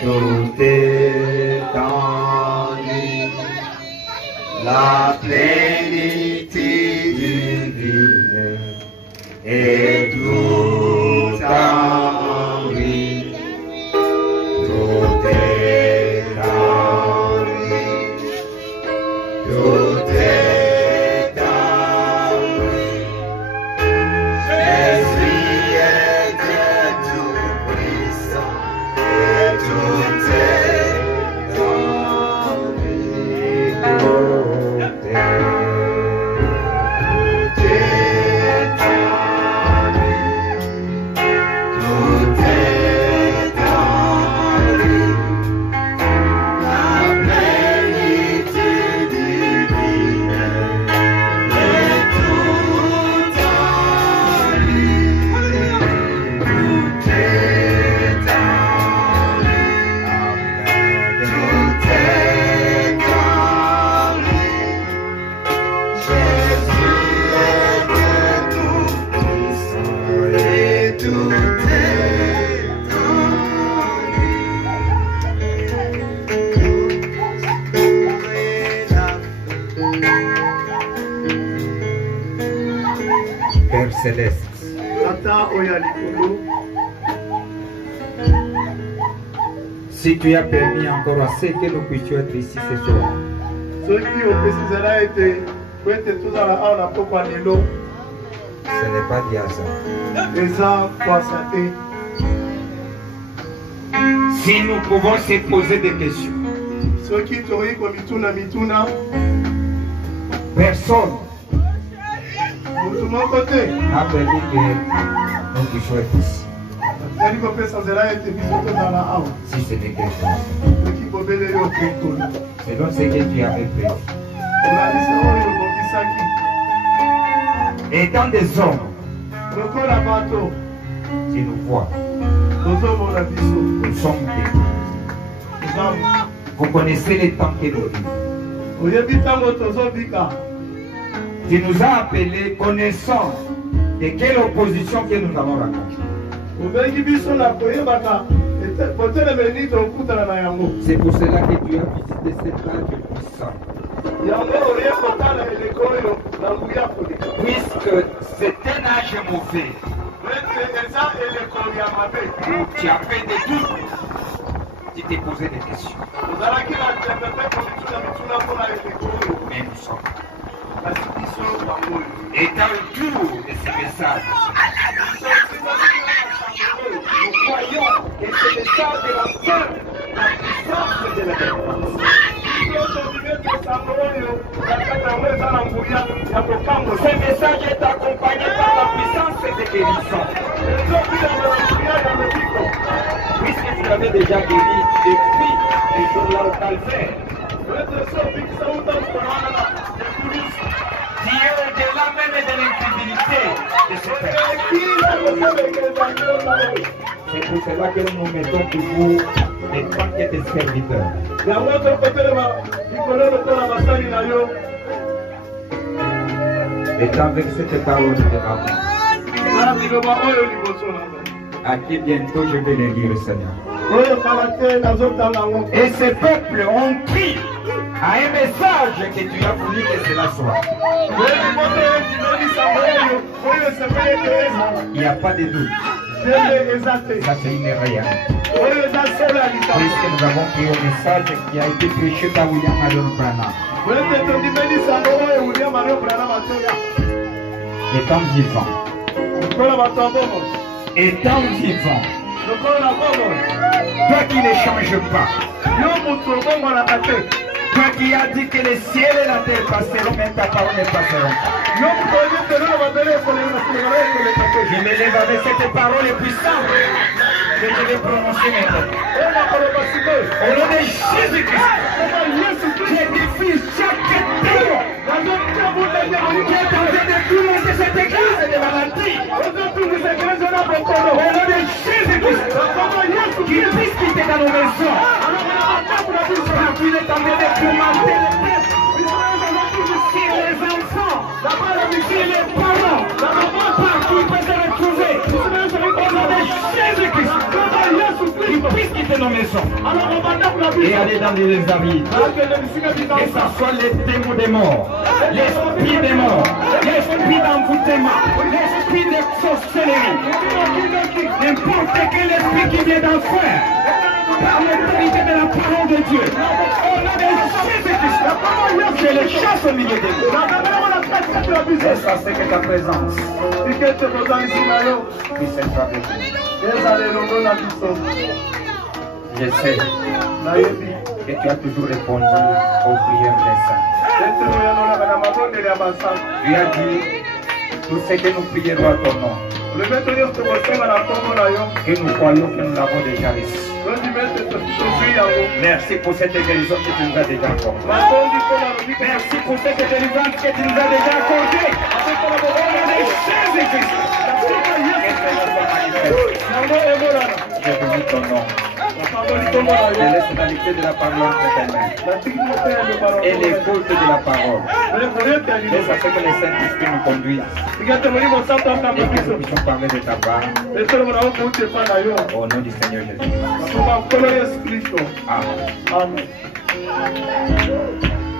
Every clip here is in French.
tout est en lui, la plénitude divine et tout en lui, tout est en lui, tout est en lui. Jésus est Dieu tout-puissant et tout est en lui, tout est Père Céleste, si tu as permis encore assez que nous puissions être ici ce soir, ce n'est pas du hasard. Si nous pouvons se poser des questions, personne n'a permis que nous puissions être ici. Si ce n'est que selon ce que tu avais prévu. Étant des hommes, tu nous vois. Nous sommes des. Vous connaissez les temps que nous vivons. Tu nous as appelés connaissant de quelle opposition que nous avons rencontrée. C'est pour cela que tu as visité cet âge puissant. Puisque c'est un âge mauvais, tu as fait des doutes, tu t'es posé des questions. Mais nous sommes. Et dans le tour de ces messages, nous croyons que ce message est la seule, la puissance de la défense. Ce message est accompagné par la puissance de guérison. Puisque tu l'avais déjà guéri depuis les jours-là au calvaire. Dieu de l'âme et de l'intégrité de ce Père. C'est pour cela que nous nous mettons toujours les temps que tes serviteurs. Et avec cette parole de l'amour, à qui bientôt je vais le dire, Seigneur. Et ces peuples ont pris à un message que tu as voulu que cela soit. Il n'y a pas de doute. Ça c'est une réalité. Puisque nous avons pris au message qui a été prêché par William Marion Branham. Étant vivant. Étant vivant. Toi qui ne changes pas. Toi qui as dit que le ciel et la terre passeront, mais ta parole ne passeront pas. Je me lève avec cette parole puissante que je vais prononcer maintenant. Au nom de Jésus-Christ, je défie chaque démon qui est en train de tourner cette église de maladie. Au nom de Jésus-Christ, qu'il puisse quitter dans nos maisons. Tu es en train de tourmenter les enfants, les parents, partout peut se retrouver. Au nom de Jésus-Christ. quitter nos maisons et aller dans les avis. Que ce soit les démons des morts, l'esprit des morts, l'esprit d'envoûtement, l'esprit de sorcellerie, n'importe quel esprit qui vient d'enfer, par l'autorité de la parole de Dieu, au nom de Jésus-Christ, je le chasse au milieu de nous. Et ça, c'est que ta présence puisse être avec nous. Je sais que tu as toujours répondu aux prières des saints. Tu as dit tout ce que nous prierons à ton nom. Et nous croyons que nous l'avons déjà reçu. Merci pour cette guérison que tu nous as déjà accordée. Merci pour cette délivrance que tu nous as déjà accordée. Je bénis ton nom. Je laisse la dictée de la parole entre tes mains. Et l'écoute de la parole. Laisse à ce que les Saint-Esprit nous conduisent. Et que nous puissions parler de ta part. Au nom du Seigneur Jésus. Amen.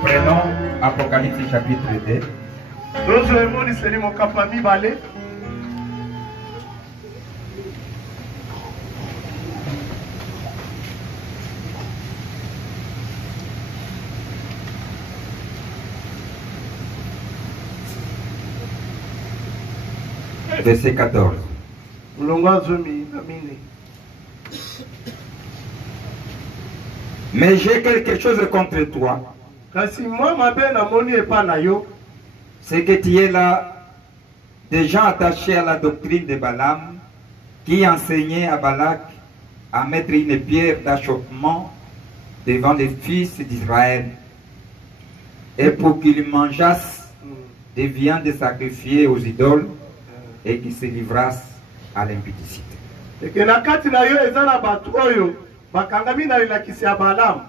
Prenons Apocalypse chapitre 2. Verset 14. Mais j'ai quelque chose contre toi. C'est que tu es là des gens attachés à la doctrine de Balaam qui enseignaient à Balak à mettre une pierre d'achoppement devant les fils d'Israël et pour qu'ils mangeassent des viandes sacrifiées aux idoles et qu'ils se livrassent à l'impudicité. Et que la katina yo ezana batu oyo bakangami na ilakisi ya Balaam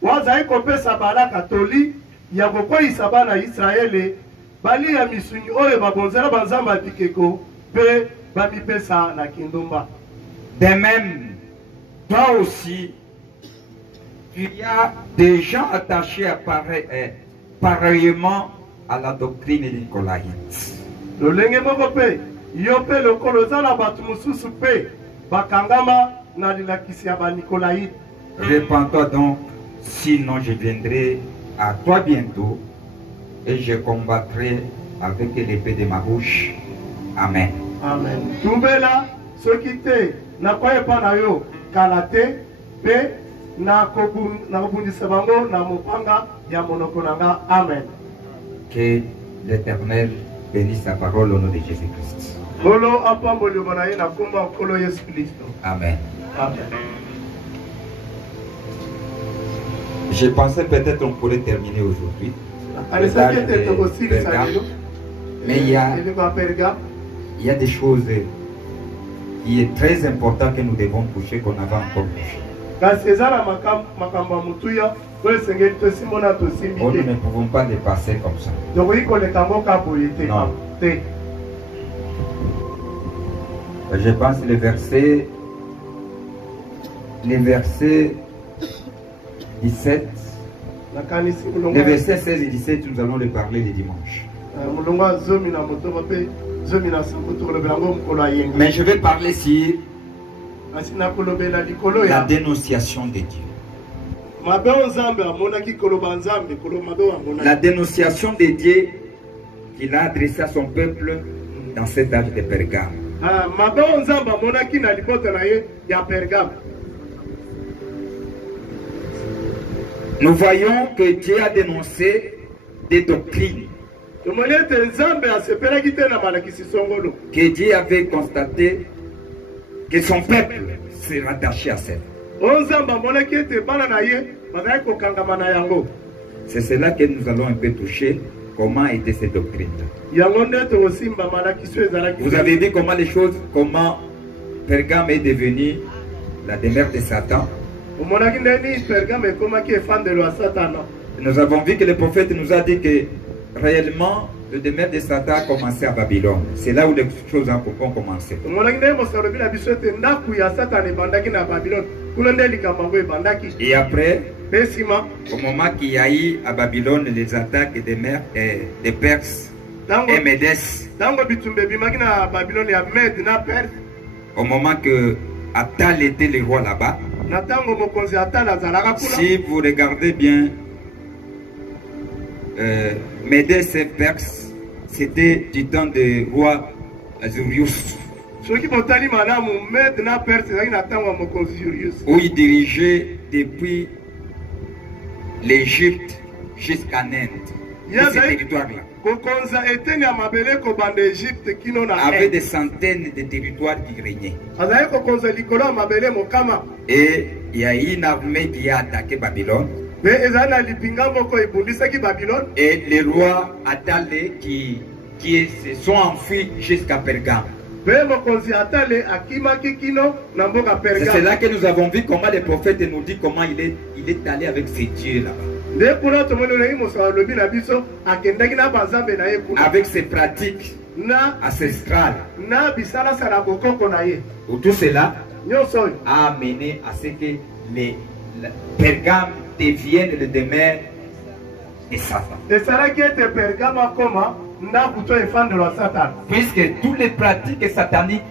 wazai kopesa Balaka toli ya kokweyisa bana Israele bali ya misuni oyo babonzela banzamba bikeko pe bamipesa na kindumba. De même, toi aussi, il y a des gens attachés à pareillement à la doctrine des Nicolaïtes. Lolenge moko pe yo pe lokolo zana batu mususu pe bakangama na lilakisi ya ba Nicolaïte. Répands-toi donc, sinon je viendrai à toi bientôt et je combattrai avec l'épée de ma bouche. Amen. Amen. Tumbela soki te na koyepa na yo kalate pe na kobundisa bango na mopanga ya monoko nanga. Amen. Que l'Éternel bénisse sa parole au nom de Jésus-Christ. Amen. Amen. Je pensais peut-être qu'on pourrait terminer aujourd'hui. Mais il y a des choses qui est très importantes que nous devons toucher, qu'on avait encore touché. Nous ne pouvons pas les passer comme ça. Non. Je pense les versets 17, les versets 16 et 17, nous allons les parler le dimanche. Mais je vais parler sur la dénonciation de Dieu. La dénonciation de Dieu qu'il a adressée à son peuple dans cet âge de Pergame. Nous voyons que Dieu a dénoncé des doctrines que Dieu avait constaté que son peuple s'est rattaché à celle. C'est cela que nous allons un peu toucher. Comment étaient ces doctrines? Vous avez vu comment les choses, comment Pergame est devenue la demeure de Satan. Nous avons vu que le prophète nous a dit que réellement le demeure de Satan a commencé à Babylone. C'est là où les choses ont commencé. Et après, au moment qu'il y a eu à Babylone les attaques des Perses et Médès, au moment que Attal était le roi là-bas, si vous regardez bien, Médès et Perse, c'était du temps du roi Azurius, où il dirigeait depuis l'Égypte jusqu'à Inde, ce territoire-là. Avec des centaines de territoires qui régnaient. Et il y a une armée qui a attaqué Babylone. Et les rois Attal qui se sont enfuis jusqu'à Pergame. C'est là que nous avons vu comment les prophètes nous disent comment il est allé avec ses dieux là-bas. Avec ses pratiques ancestrales. Tout cela a amené à ce que les Pergame deviennent le demeure de Satan. Puisque toutes les pratiques sataniques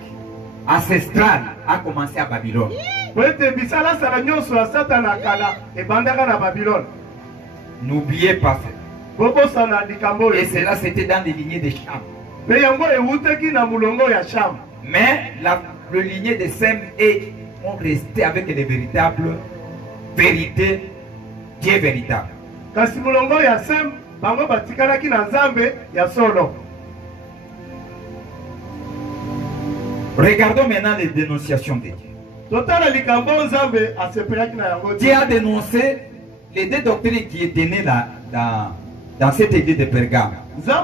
ancestrales ont commencé à Babylone. N'oubliez pas ça. Et cela c'était dans les lignées de Cham. Mais le lignée de Sem ont resté avec les véritables vérités, Dieu véritable. Regardons maintenant les dénonciations de Dieu. Dieu a dénoncé les deux doctrines qui étaient nées là, dans cette église de Pergame. Cela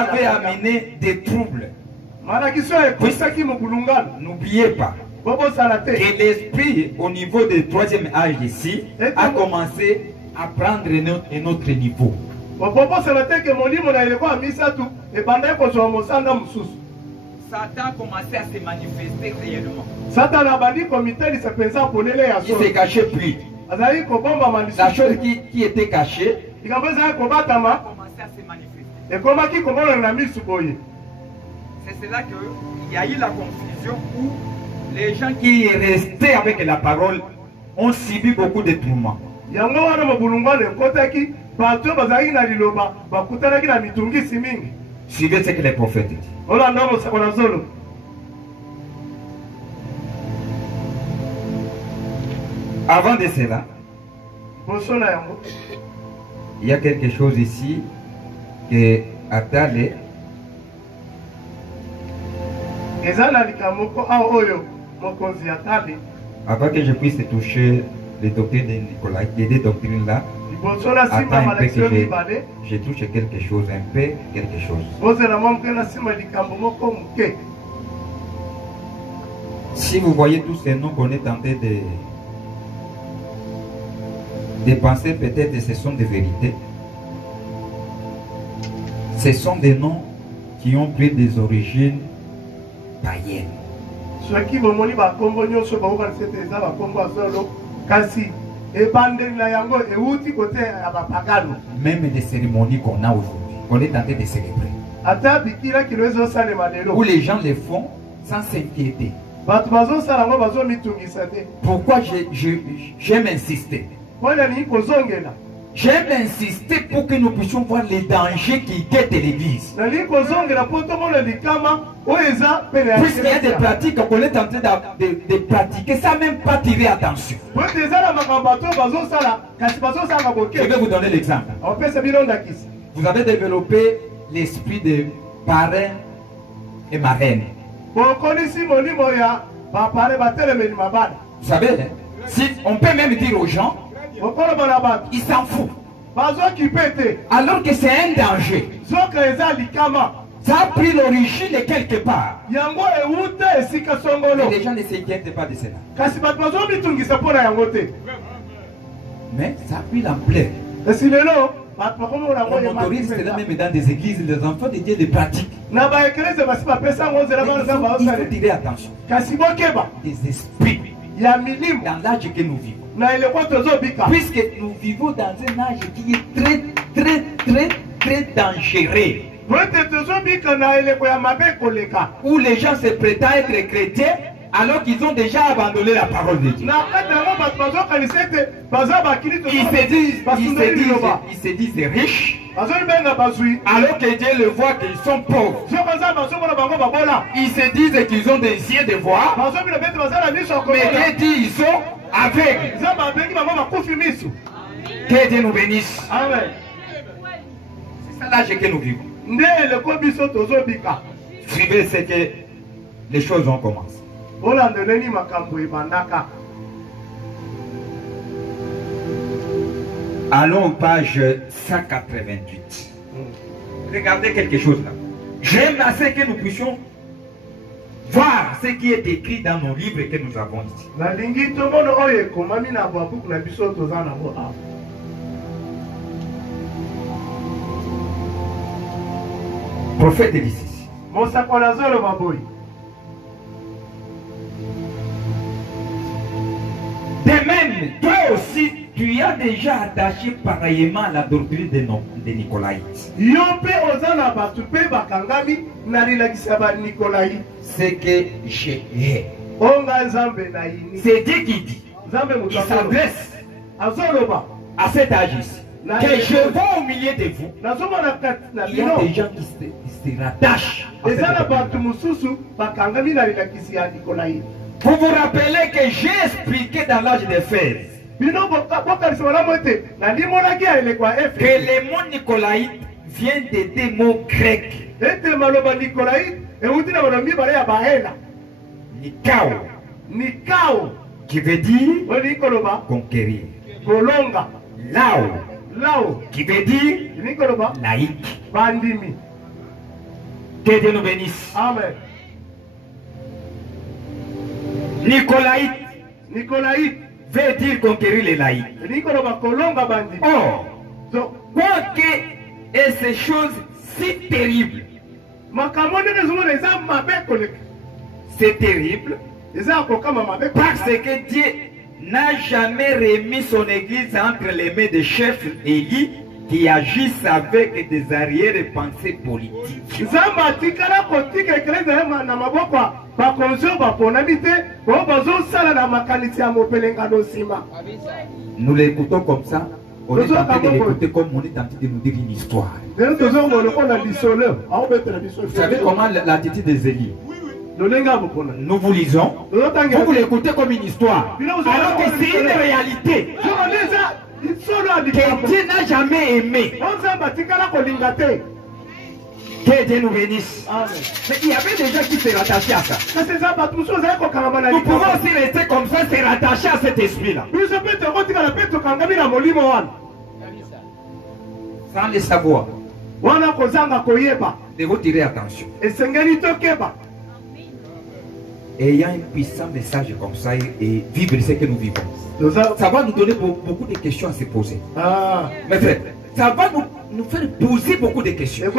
avait amené des troubles. N'oubliez pas que l'esprit au niveau du troisième âge ici a commencé à prendre un autre niveau. Satan a commencé à se manifester réellement. Il ne se cachait plus. La chose qui était cachée a commencé à se manifester. C'est cela qu'il y a eu la confusion où les gens qui restaient avec la parole ont subi beaucoup de tourments. Suivez ce que les prophètes disent. Avant de cela, il y a quelque chose ici que Attal avant que je puisse toucher les doctrines de Nicolas, les deux doctrines là, attends un peu que je touche quelque chose, quelque chose. Si vous voyez tous ces noms qu'on est tenté de penser peut-être que ce sont des vérités, ce sont des noms qui ont pris des origines païennes. Même des cérémonies qu'on a aujourd'hui, qu'on est tenté de célébrer, où les gens les font sans s'inquiéter. Pourquoi j'aime insister? J'aime insister pour que nous puissions voir les dangers qui guettent l'église. Puisqu'il y a des pratiques qu'on est en train de pratiquer sans même pas tirer attention. Je vais vous donner l'exemple. Vous avez développé l'esprit de parrain et marraine. Vous savez, si on peut même dire aux gens, ils s'en foutent. Alors que c'est un danger. Ça a pris l'origine de quelque part. Mais les gens ne s'inquiètent pas de cela. Mais ça a pris l'ampleur. On autorise cela même dans des églises, les enfants de Dieu les pratiquent. Il faut tirer attention. Des esprits dans l'âge que nous vivons. Puisque nous vivons dans un âge qui est très dangereux. Où les gens se prétendent être chrétiens alors qu'ils ont déjà abandonné la parole de Dieu. Ils se disent riches alors que Dieu le voit qu'ils sont pauvres. Ils se disent qu'ils ont des yeux de voir, mais Dieu dit ils sont aveugles. Que Dieu nous bénisse. C'est ça l'âge que nous vivons. Suivez ce que les choses ont commencé. Allons page 188. Regardez quelque chose là. J'aime assez que nous puissions voir ce qui est écrit dans nos livres que nous avons ici. Prophète dit ceci. De même, toi aussi, tu as déjà attaché pareillement à la doctrine des Nicolaïtes. Ce que j'ai hais. C'est Dieu qui dit. Il s'adresse à cet âge-ci. Que je vois au milieu de vous, il y a des gens qui se rattachent à cette doctrine. Vous vous rappelez que j'ai expliqué dans l'âge d'Éphèse que le mot Nicolaïte vient de deux mots grecs. Nikao, qui veut dire conquérir. Lao, qui veut dire laïque. Que Dieu nous bénisse. Amen. Nicolaïte veut dire conquérir les laïcs. Or, quoi que est ces choses si terribles, c'est terrible parce que Dieu n'a jamais remis son église entre les mains des chefs élus qui agissent avec des arrière-pensées politiques. Nous l'écoutons comme ça, on est en train de l'écouter comme on est en train de nous dire une histoire. Vous savez comment l'attitude des élus? Nous vous lisons, vous l'écoutez comme une histoire, alors que c'est une réalité que Dieu n'a jamais aimé. Que Dieu nous bénisse. Mais il y avait des gens qui se rattachaient à ça. Nous pouvons aussi rester comme ça, se rattacher à cet esprit-là. Sans le savoir. De vous tirer attention. Ayant un puissant message comme ça et vivre ce que nous vivons, ça va nous donner beaucoup de questions à se poser. Mes frères, ça va nous faire poser beaucoup de questions.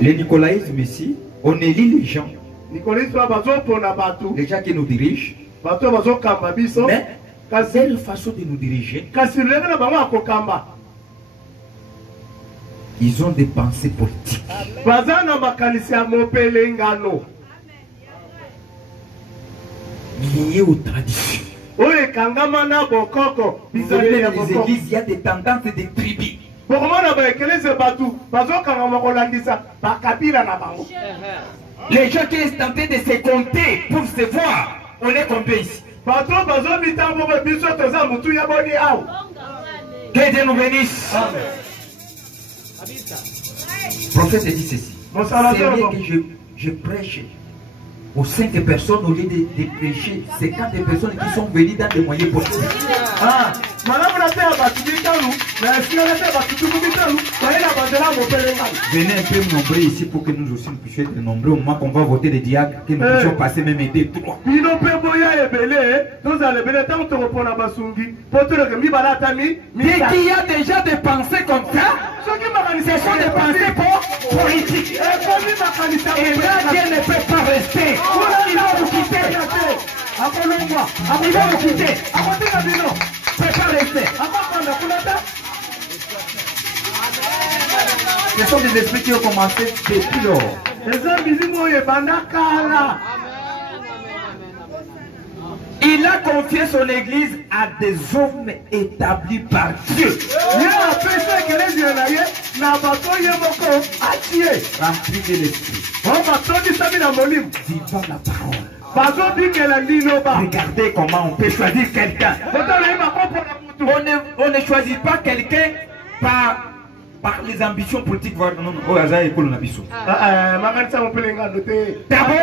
Le nicolaïsme ici, on élit les gens. Les gens qui nous dirigent. Mais, quelle façon de nous diriger, ils ont des pensées politiques. Liées aux traditions. Vous avez dans les églises, il y a des tendances de tribus. Les gens qui sont tentés de se compter pour se voir, on est compté ici. Que Dieu nous bénisse. Le prophète dit ceci. C'est vrai que je prêche aux 5 personnes au lieu de prêcher 50 personnes qui sont venues dans des moyens politiques. Venez un peu nombreux ici pour que nous aussi nous puissions être nombreux au moment qu'on va voter les diacres, que nous puissions passer même aider trois. Dès qu'il y a déjà des pensées comme ça, ce sont des pensées politiques. Et là, Dieu ne peut pas rester. Il va vous quitter. Il va vous quitter. Il ne peut pas rester. Ce sont des esprits qui ont commencé depuis lors. Il a confié son église à des hommes établis par Dieu. Remplis de l'esprit. Vivant la parole. Regardez comment on peut choisir quelqu'un. On ne choisit pas quelqu'un par les ambitions politiques. D'abord,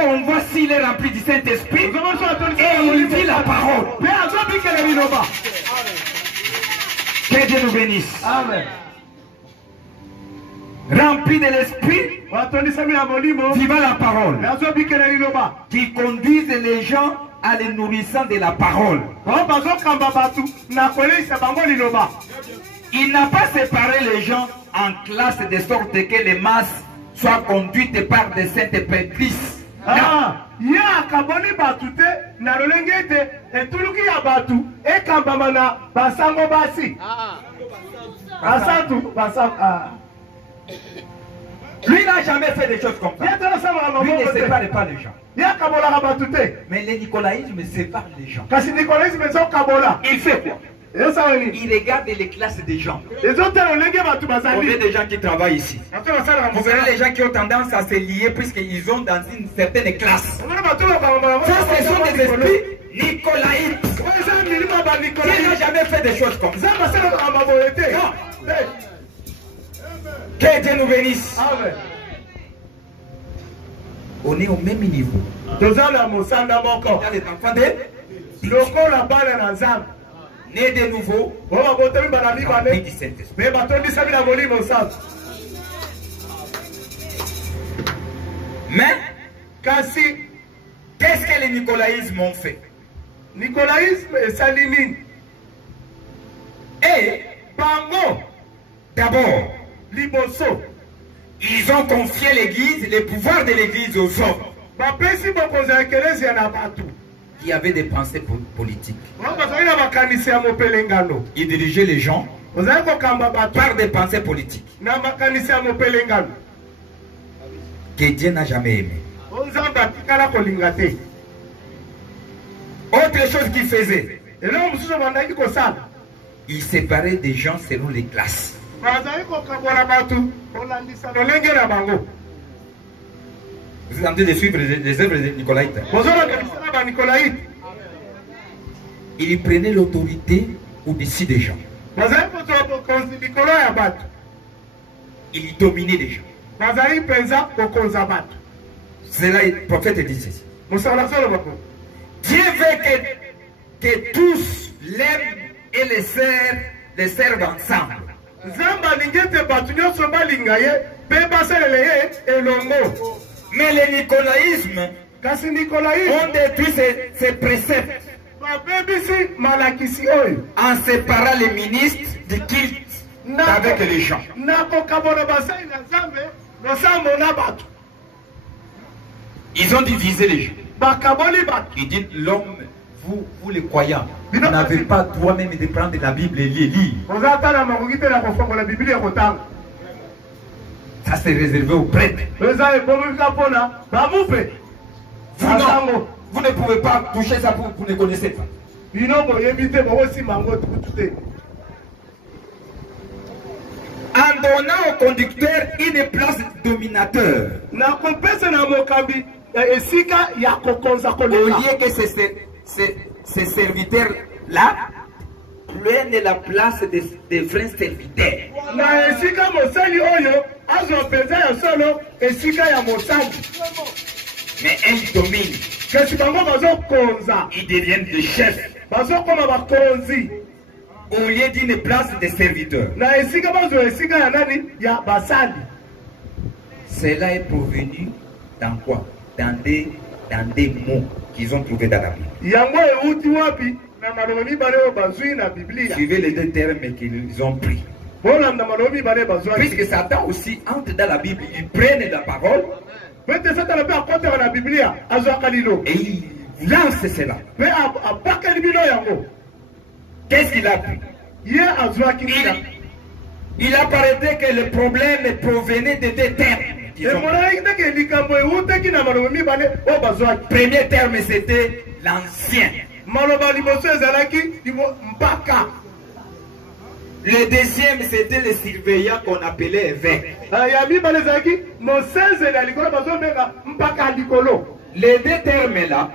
on voit s'il est rempli du Saint-Esprit et il vit la parole. Que Dieu nous bénisse. Amen. Rempli de l'Esprit, vivant la parole, qui conduisent les gens à les nourrissant de la parole. Il n'a pas séparé les gens en classes de sorte que les masses soient conduites par des saintes prêtresses. Lui n'a jamais fait des choses comme ça. Lui ne sépare pas les gens. Mais le nicolaïsme sépare les gens. Il fait quoi? Il regarde les classes des gens. On voit des gens qui travaillent ici. Vous verrez les gens qui ont tendance à se lier puisqu'ils sont dans une certaine classe. Ça, ce sont des esprits nicolaïtes. Qui n'ont jamais fait des choses comme ça. Que Dieu nous bénisse. On est au même niveau. Dans les enfants né de nouveau, remplis du Saint-Esprit. Mais, qu'est-ce que les nicolaïsmes ont fait? Et, d'abord, ils ont confié l'église, les pouvoirs de l'église aux hommes qui avaient des pensées politiques. Ils dirigeaient les gens par des pensées politiques que Dieu n'a jamais aimé. Autre chose qu'ils faisaient, ils séparaient des gens selon les classes. Vous êtes en train de suivre les œuvres de Nicolaïtes. Il prenait l'autorité au-dessus des gens. Il dominait les gens. C'est là le prophète dit ceci. Dieu veut que tous l'aiment et les servent ensemble. Mais le nicolaïsme ont détruit ces préceptes en séparant les ministres du culte avec les gens. Ils ont divisé les gens. Ils disent l'homme, vous les croyants, vous n'avez pas droit même de prendre la Bible et lire. Ça c'est réservé aux prêtres. Vous ne pouvez pas toucher ça, vous ne connaissez pas. En donnant au conducteur une place dominateur, au lieu que ces serviteurs-là prennent la place des vrais serviteurs. Mais ils dominent. Ils deviennent des chefs. Au au lieu d'une place de serviteur. Cela est provenu dans quoi? Dans des mots qu'ils ont trouvés dans la Bible. Suivez les deux termes qu'ils ont pris. Puisque Satan aussi entre dans la Bible, il prenne la parole et il lance cela. Qu'est-ce qu'il a pris? Il apparaît que le problème provenait de deux termes. Premier terme, c'était l'ancien. Le deuxième, c'était le surveillant qu'on appelait évêque. Les deux termes-là,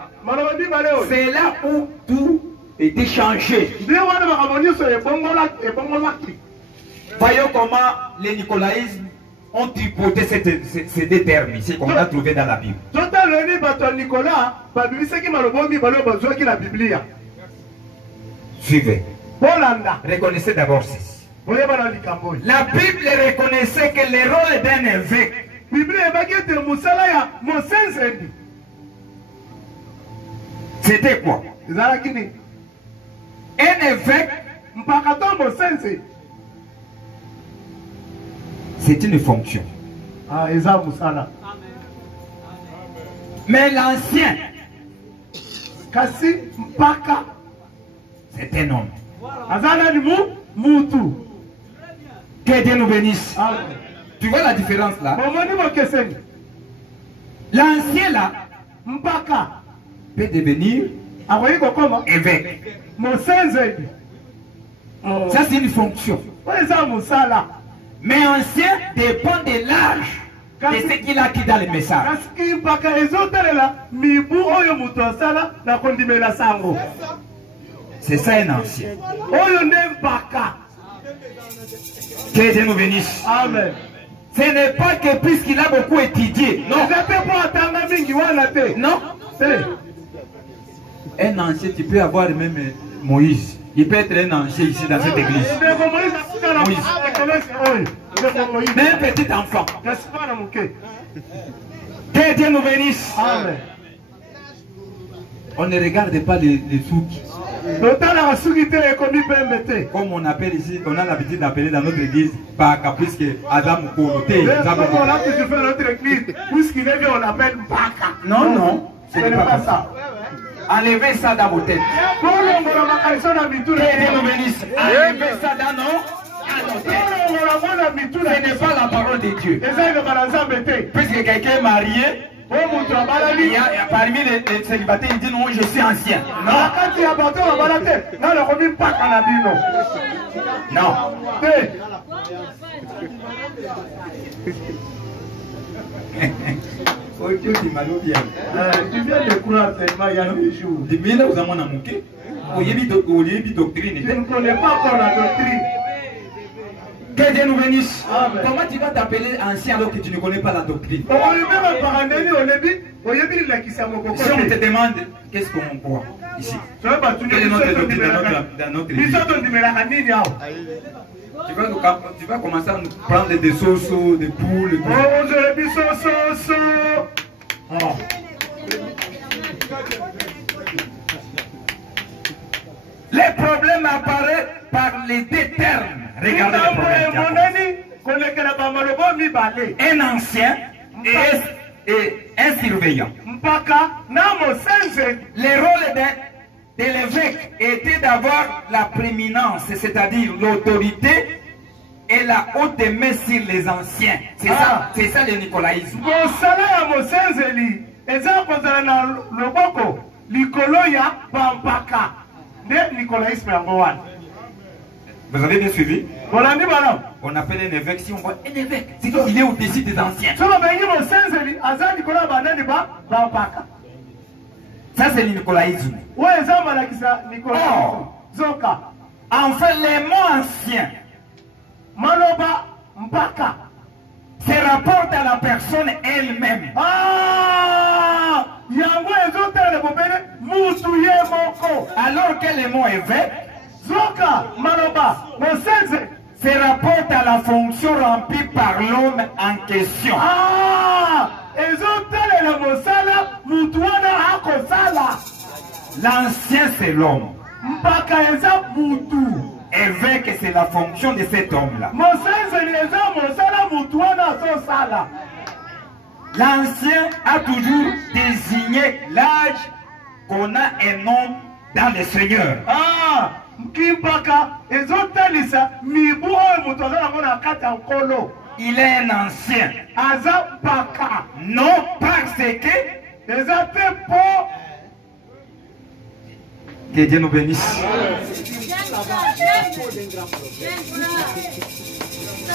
c'est là où tout était changé. Voyons comment les nicolaïsmes ont tripoté ces deux termes ici qu'on a trouvé dans la Bible. Suivez. Reconnaissez d'abord ceci. La Bible reconnaissait que le rôle d'un évêque, c'était quoi? Un évêque, c'est une fonction. Mais l'ancien, c'est un homme. Que Dieu nous bénisse. Tu vois la différence là? L'ancien là peut devenir évêque. Ça c'est une fonction. Mais ancien dépend de l'âge de ce qu'il a qui dans le message. C'est ça un ancien. Que Dieu nous bénisse. Amen. Ce n'est pas que puisqu'il a beaucoup étudié. Non. Non. Un ancien, tu peux avoir même Moïse. Il peut être un ancien ici dans cette église. Moïse. Mais un petit enfant. Que Dieu nous bénisse. Amen. On ne regarde pas les souk. Comme on appelle ici, on a l'habitude d'appeler dans notre église Baka, puisque Adam Kouroté. Non, non, ce n'est pas comme ça. Enlevez ça dans vos têtes. Que Dieu nous bénisse. Enlevez ça dans nos têtes. Ce n'est pas la parole de Dieu. Puisque quelqu'un est marié, parmi les célibataires, il dit non, je suis ancien. Non. Non. Tu viens de croire seulement, il y a 8 jours. Je ne connais pas encore la doctrine. Que Dieu nous bénisse. Amen. Comment tu vas t'appeler ancien alors que tu ne connais pas la doctrine? Si on te demande qu'est-ce qu'on croit ici, quelle est notre doctrine dans notre église? Tu vas commencer à nous prendre des sauces, des poules. Les problèmes apparaissent par les deux termes. Regardez le problème. Un ancien et un surveillant. Le rôle de l'évêque était d'avoir la prééminence, c'est-à-dire l'autorité et la haute main sur les anciens. C'est ça le nicolaïsme. Vous avez bien suivi? On appelle un évêque, si on voit un évêque, c'est qu'il est au-dessus des anciens. Ça c'est le nicolaïsme. Enfin les mots anciens se rapportent à la personne elle-même. Alors que le mot évêque Zoka, Maloba, Mosenze. Se rapporte à la fonction remplie par l'homme en question. Ah! Ezotala Mosala, Mutuana Akosala. L'ancien c'est l'homme. Mpaka Eza Mutu. Évêque c'est la fonction de cet homme-là. Mosenze Eza Mosala, Mutuana Sosala. L'ancien a toujours désigné l'âge qu'on a un homme dans le Seigneur. Ah! Kimpaka, Ezotalisa, Mibu Mutozala Mona Kata Nkolo. Il est un ancien. Aza Paka. Non parce que Ezate Po. Que Dieu nous bénisse.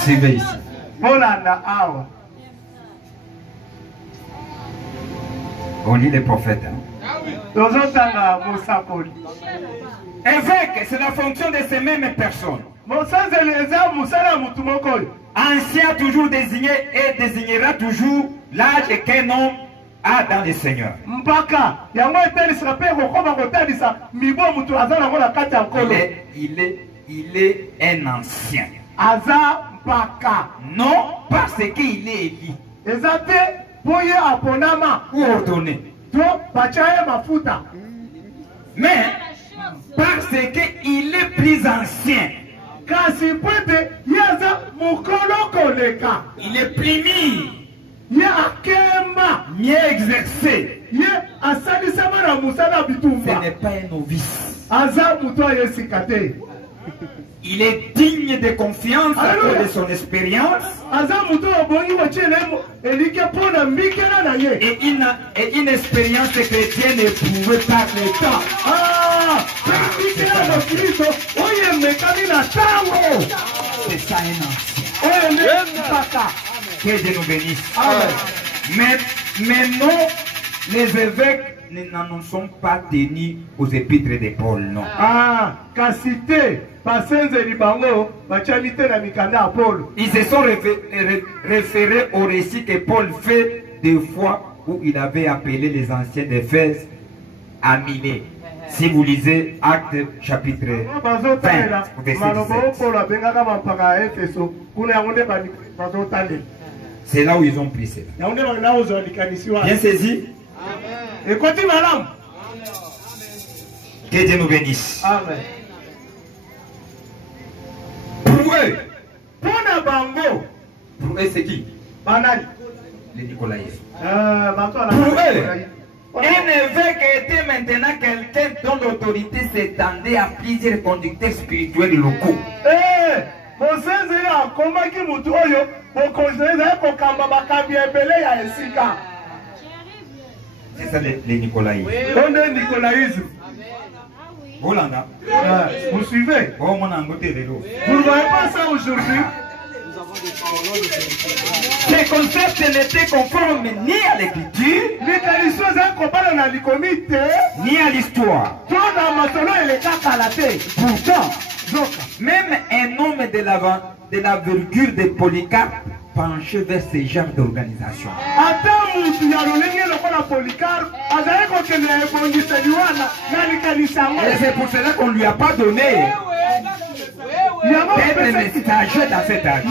Suivez ici. Bonana Awa. On lit les prophètes. Hein? Tozotanga Mosakoli. Évêque, c'est la fonction de ces mêmes personnes. Ancien a toujours désigné et désignera toujours l'âge qu'un homme a dans le Seigneur. Il est un ancien. Non parce qu'il est élu ou ordonné. Mais parce qu'il est plus ancien. Il est plus mis. Mieux exercé. Ce n'est pas un novice. Il est digne de confiance à cause de son expérience. Et une expérience chrétienne éprouvée par le temps. C'est ça un ancien. Que Dieu nous bénisse. Mais non, les évêques n'en sont pas tenus aux épîtres de Paul, non. Ils se sont référés au récit que Paul fait des fois où il avait appelé les anciens d'Éphèse à Milet. Si vous lisez Actes chapitre 20, c'est là où ils ont pris cela. Bien saisi? Que Dieu nous bénisse. Amen. Pour eux, c'est qui? Les Nicolaïstes. Pour eux, un évêque était maintenant quelqu'un dont l'autorité s'étendait à plusieurs conducteurs spirituels locaux. C'est ça les Nicolaïstes. On est Nicolaïsme. Hollanda. Vous suivez? Oh, mon angoté de l'eau. Vous ne voyez pas ça aujourd'hui? Ces concepts n'étaient conformes ni à l'écriture, ni à l'histoire. Pourtant, même un homme de la vergure de Polycarpe penché vers ce genre d'organisation. Et c'est pour cela qu'on ne lui a pas donné d'être messager dans cette âge.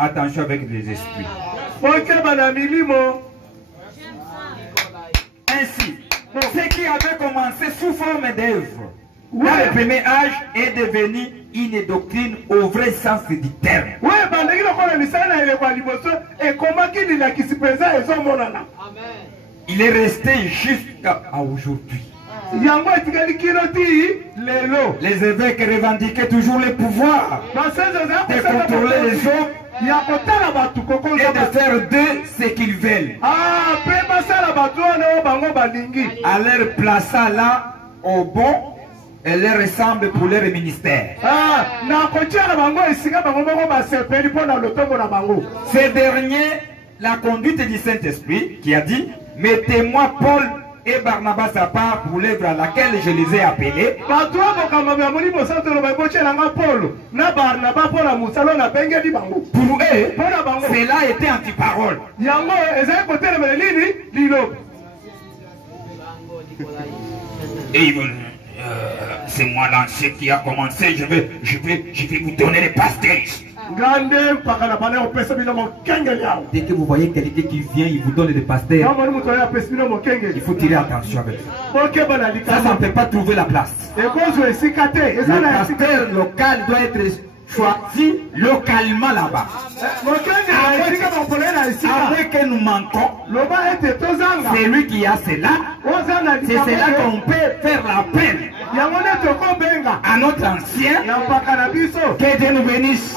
Attention avec les esprits. Ainsi, ce qui avait commencé sous forme d'œuvre dans le premier âge est devenu une doctrine au vrai sens du terme. Il est resté jusqu'à aujourd'hui. Les évêques revendiquaient toujours le pouvoir de contrôler les hommes et de faire d'eux ce qu'ils veulent. À leur plaçant là au bon et leur ressemble pour leur ministère. Ces derniers, la conduite du Saint-Esprit qui a dit: mettez-moi Paul et Barnabas à part pour l'œuvre à laquelle je les ai appelés. Pour eux, cela était anti-parole. Et il me c'est moi l'ancien qui a commencé, je vais vous donner les pastéis. Dès que vous voyez quelqu'un qui vient, il vous donne des pastèques, il faut tirer attention avec ça. Ça ne peut pas trouver la place. Le pasteur local doit être choisi localement là-bas. Après que nous manquons, c'est lui qui a cela. C'est cela qu'on peut faire l'appel à notre ancien. Que Dieu nous bénisse.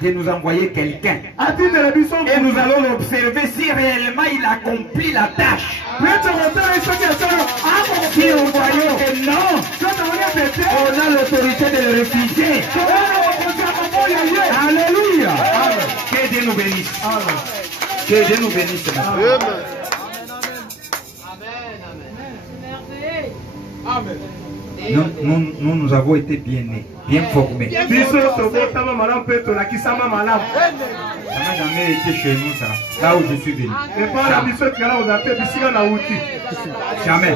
De nous envoyer quelqu'un. Et nous allons l'observer si réellement il accomplit la tâche. Si nous voyons que non, on a l'autorité de le refuser. Alléluia. Que Dieu nous bénisse. Que Dieu nous bénisse. Amen. Nous avons été bien nés, bien formés. Ça n'a jamais été chez nous, ça. Là où je suis venu. Jamais.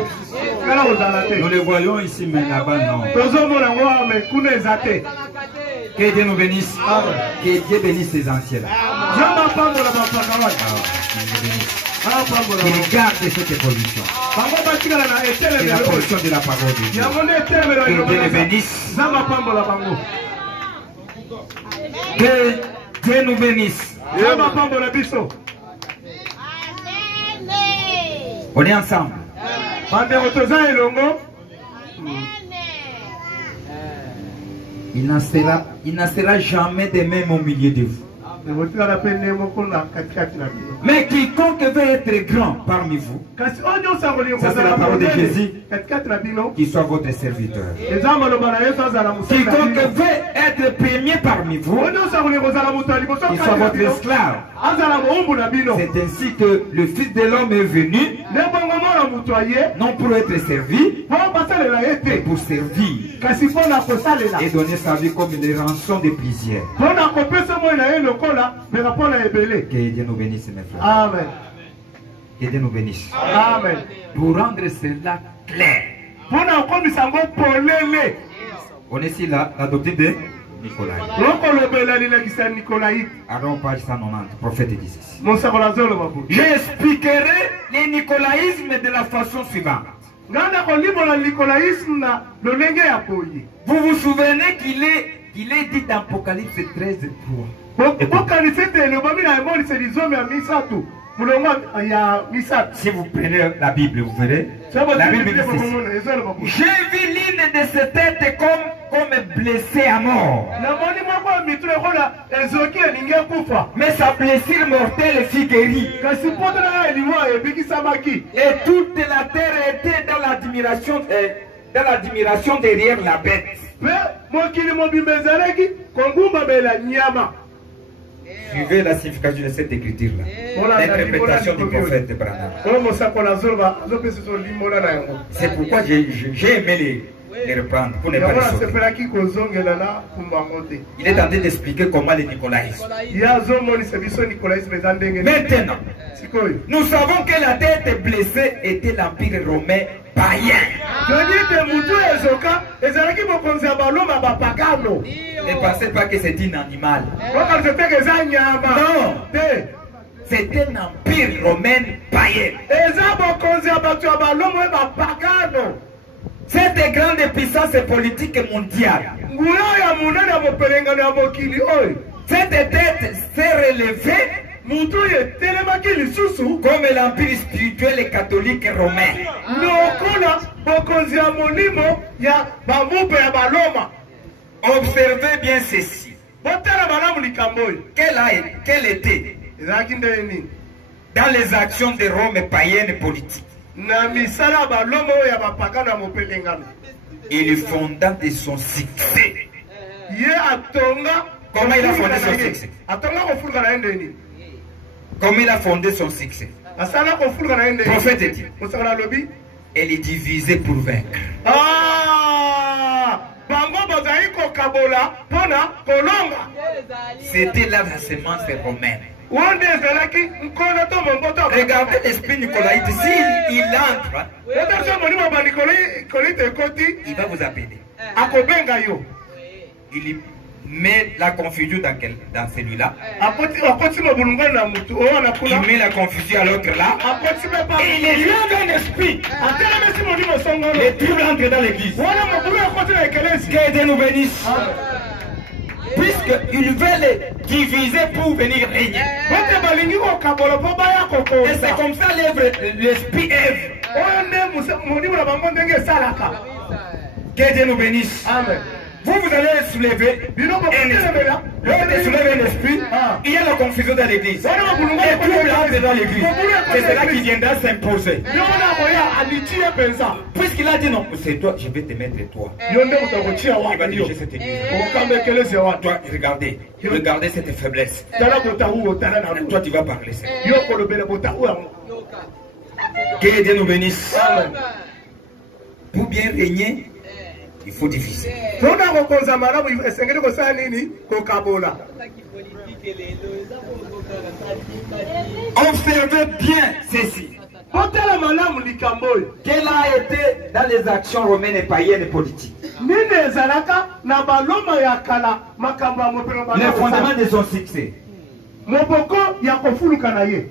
Nous les voyons ici, mais là-bas, non. Que Dieu nous bénisse. Que Dieu bénisse ses anciens. Il garde cette position. C'est la position de la parole de Dieu. Que Dieu les bénisse. Que Dieu nous bénisse. On est ensemble. Il n'en sera jamais de même au milieu de vous. Mais quiconque veut être grand parmi vous, ça c'est la parole de Jésus, qu'il soit votre serviteur. Quiconque veut être premier parmi vous, qu'il soit votre esclave. C'est ainsi que le Fils de l'homme est venu, non pour être servi, mais pour servir et donner sa vie comme une rançon de plusieurs. Que Dieu nous bénisse, mes frères. Amen. Que Dieu nous bénisse. Amen. Pour rendre cela clair. On est ici la doctrine de Nicolas. Alors, page 190, prophète dit ceci. J'expliquerai le nicolaïsme de la façon suivante. Vous vous souvenez qu'il est dit dans Apocalypse 13:3. Si vous prenez la Bible, vous verrez. La Bible dit ceci. J'ai vu l'une de ses têtes comme blessée à mort. Mais sa blessure mortelle fut guérie. Et toute la terre était dans l'admiration derrière la bête. Suivez la signification de cette écriture-là. L'interprétation du prophète Branham. C'est pourquoi j'ai aimé les reprendre pour ne pas les sauter. Il est en train d'expliquer comment le nicolaïsme. Maintenant, nous savons que la tête blessée était l'empire romain païen. Ne pensez pas que c'est un animal. Non, c'est un empire romain païen. Cette grande puissance politique mondiale, cette tête s'est relevée comme l'empire spirituel et catholique romain. Observez bien ceci. Quelle était dans les actions de Rome païenne politique? Il fonda de son succès. Comment il a fondé son succès? Comment il a fondé son succès? Prophète dit, elle est divisée pour vaincre. C'était là la semence romaine. Regardez l'esprit nicolaïte. S'il entre, il va vous appeler. Il met la confusion dans celui-là. Il met la confusion à l'autre là. Et il est lui un esprit. Les troubles entrent dans l'église. Que Dieu nous bénisse. Puisqu'ils veulent diviser pour venir régner. Et c'est comme ça l'esprit œuvre. Que Dieu nous bénisse. Amen. Vous allez soulever un esprit. Lorsque soulève un esprit, il y a la confusion dans l'église. Et tout le monde dans l'église. C'est cela qui viendra s'imposer. Puisqu'il a dit non, c'est toi, je vais te mettre toi. Il va diriger cette église. Toi, regardez cette faiblesse. Toi, tu vas parler ça. Que Dieu nous bénisse. Pour bien régner, il faut diviser. Observez bien ceci. Quelle a été dans les actions romaines et païennes et politiques? Le fondement de son succès.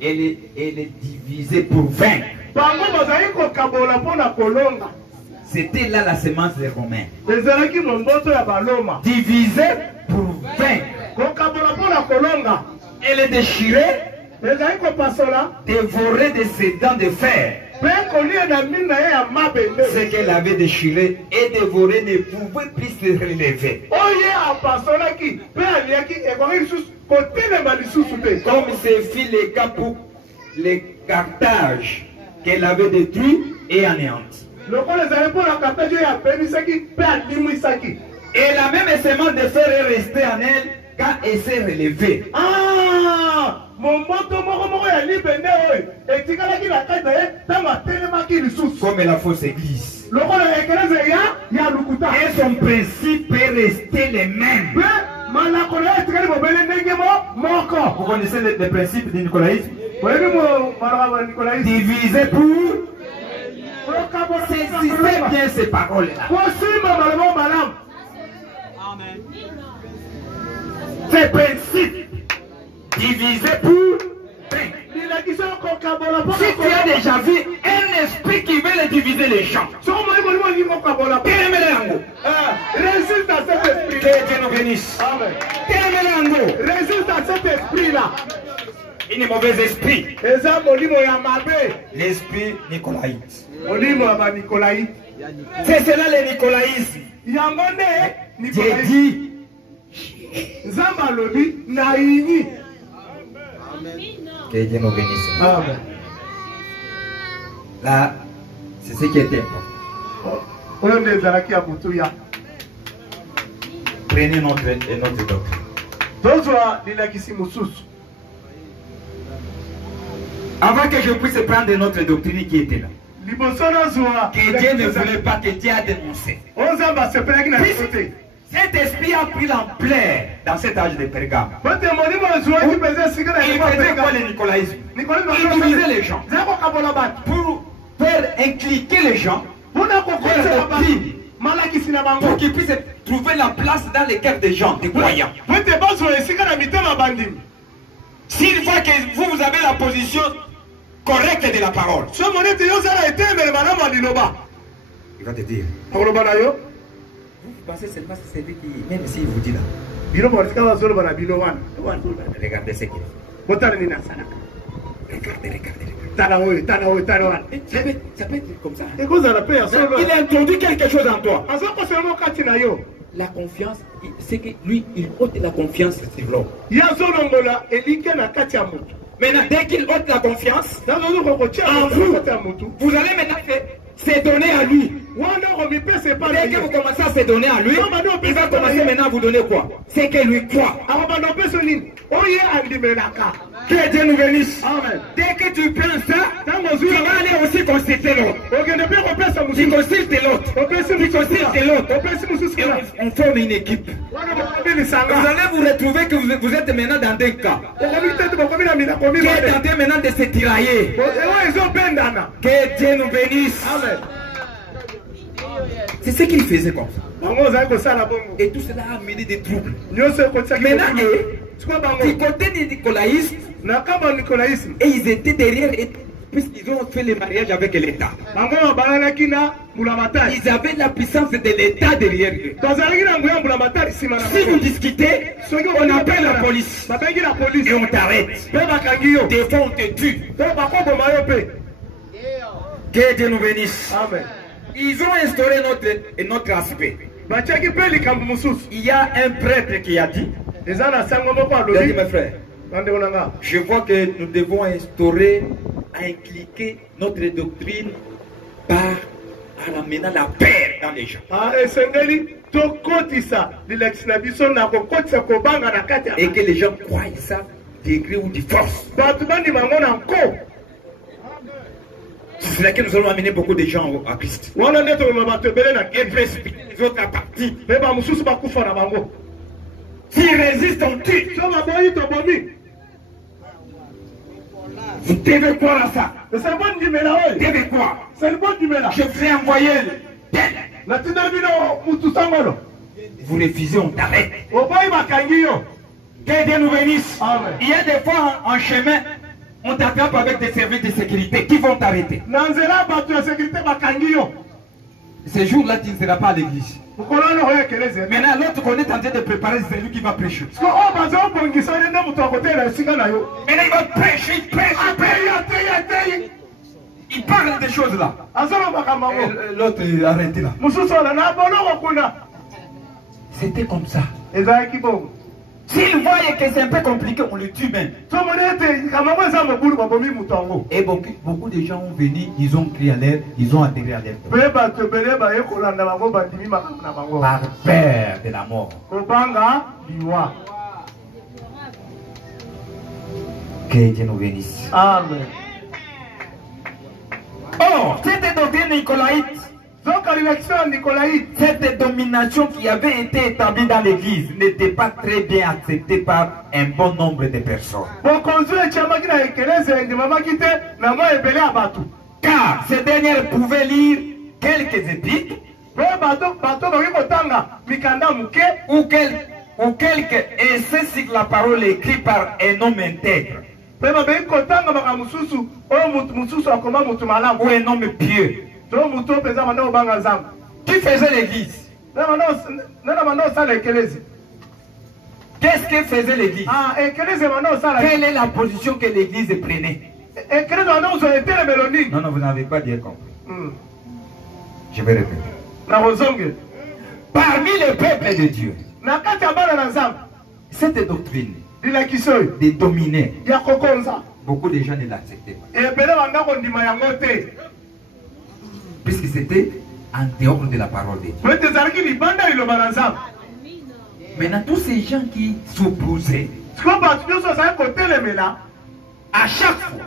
Elle est divisée pour vaincre. C'était là la semence des Romains. Divisée pour vaincre. Elle est déchirée, dévorée de ses dents de fer. Ce qu'elle avait déchiré et dévoré ne pouvait plus se relever. Comme ce fut le cas pour les Carthage qu'elle avait détruit et anéanti. Et la même semence de fer est restée en elle quand elle s'est relevée. Comme la fausse église. Et son principe est resté le même. Vous connaissez le principe du nicolaïsme? Divisé pour... Saisissez bien ces paroles-là. Ces principes divisés pour vaincre. Si tu as déjà vu un esprit qui veut les diviser les gens, résiste à cet esprit. Que Dieu nous bénisse. Résiste à cet esprit-là. Il est mauvais esprit. L'esprit nicolaïte. C'est cela le nicolaïsme. J'ai dit. Que Dieu nous bénisse. Amen. Là, c'est ce qui est important. Prenez notre doctrine. Avant que je puisse prendre notre doctrine qui était là. Que Dieu ne voulait pas, que Dieu a dénoncé. Cet esprit a pris l'ampleur dans cet âge de Pergame. Il faisait quoi le nicolaïsme? Il divisait les gens pour faire impliquer les gens pour qu'ils puissent trouver la place dans les cœurs des gens, des croyants. S'il voit que vous avez la position correcte de la parole, il va te dire. Vous pensez seulement que c'est lui qui, même s'il vous dit là. Regardez ce qu'il fait. Regardez. Ça peut être comme ça. Il a introduit quelque chose en toi. La confiance, c'est que lui, il ôte la confiance sur l'homme. Maintenant, dès qu'il ôte la confiance en vous, vous allez maintenant se donner à lui. Dès que vous commencez à se donner à lui, il va commencer maintenant à vous donner quoi? C'est que lui croit. Que Dieu nous bénisse. Amen. Dès que tu prends ça, tu vas aller aussi consulter l'autre. Tu consultes l'autre. Tu consultes l'autre. Et on forme une équipe. Vous allez vous retrouver que vous êtes maintenant dans des cas. Qui est en train maintenant de se tirailler. Que Dieu nous bénisse. Amen. C'est ce qu'il faisait comme ça. Et tout cela a amené des troubles. Maintenant, du côté des nicolaïstes, et ils étaient derrière, puisqu'ils ont fait le mariage avec l'État. Ils avaient la puissance de l'État derrière eux. Si vous discutez, on appelle la police. Et on t'arrête. Des fois, on te tue. Que Dieu nous bénisse. Amen. Ils ont instauré notre aspect. Il y a un prêtre qui a dit, il a dit, mes frères, je vois que nous devons instaurer, inculquer notre doctrine par en amenant la paix dans les gens. Et que les gens croient ça, degré ou de force. C'est là que nous allons amener beaucoup de gens à Christ. Et puis les autres à partir. S'ils résistent, on tue. Vous devez croire à ça. Vous devez croire. Je vous ai envoyé vous refusez, on t'arrête. Que Dieu nous bénisse. Il y a des fois en chemin, on t'attrape avec des services de sécurité qui vont t'arrêter. Ce jour-là, tu ne seras pas à l'église. Maintenant, l'autre qu'on est en train de préparer, c'est lui qui va prêcher. Maintenant, il va prêcher, il parle des choses là. L'autre est arrêté là. C'était comme ça. S'il voyait que c'est un peu compliqué, on le tue même. Et beaucoup de gens ont venu, ils ont crié à l'aide, ils ont atterri à l'aide. Par peur de la mort. Que Dieu nous bénisse. Amen. Oh, cette doctrine nicolaïte, cette domination qui avait été établie dans l'église n'était pas très bien acceptée par un bon nombre de personnes. Car ces dernières pouvaient lire quelques épîtres ou quelques essais sur la parole écrite par un homme intègre ou un homme pieux. Qui faisait l'église? Qu'est-ce que faisait l'église? Quelle est la position que l'église prenait? Non, vous n'avez pas bien compris. Je vais répéter. Parmi le peuple de Dieu, cette doctrine de dominer, beaucoup de gens ne l'acceptaient pas. Puisque c'était en dehors de la parole de Dieu. Maintenant, tous ces gens qui s'opposaient, à chaque fois,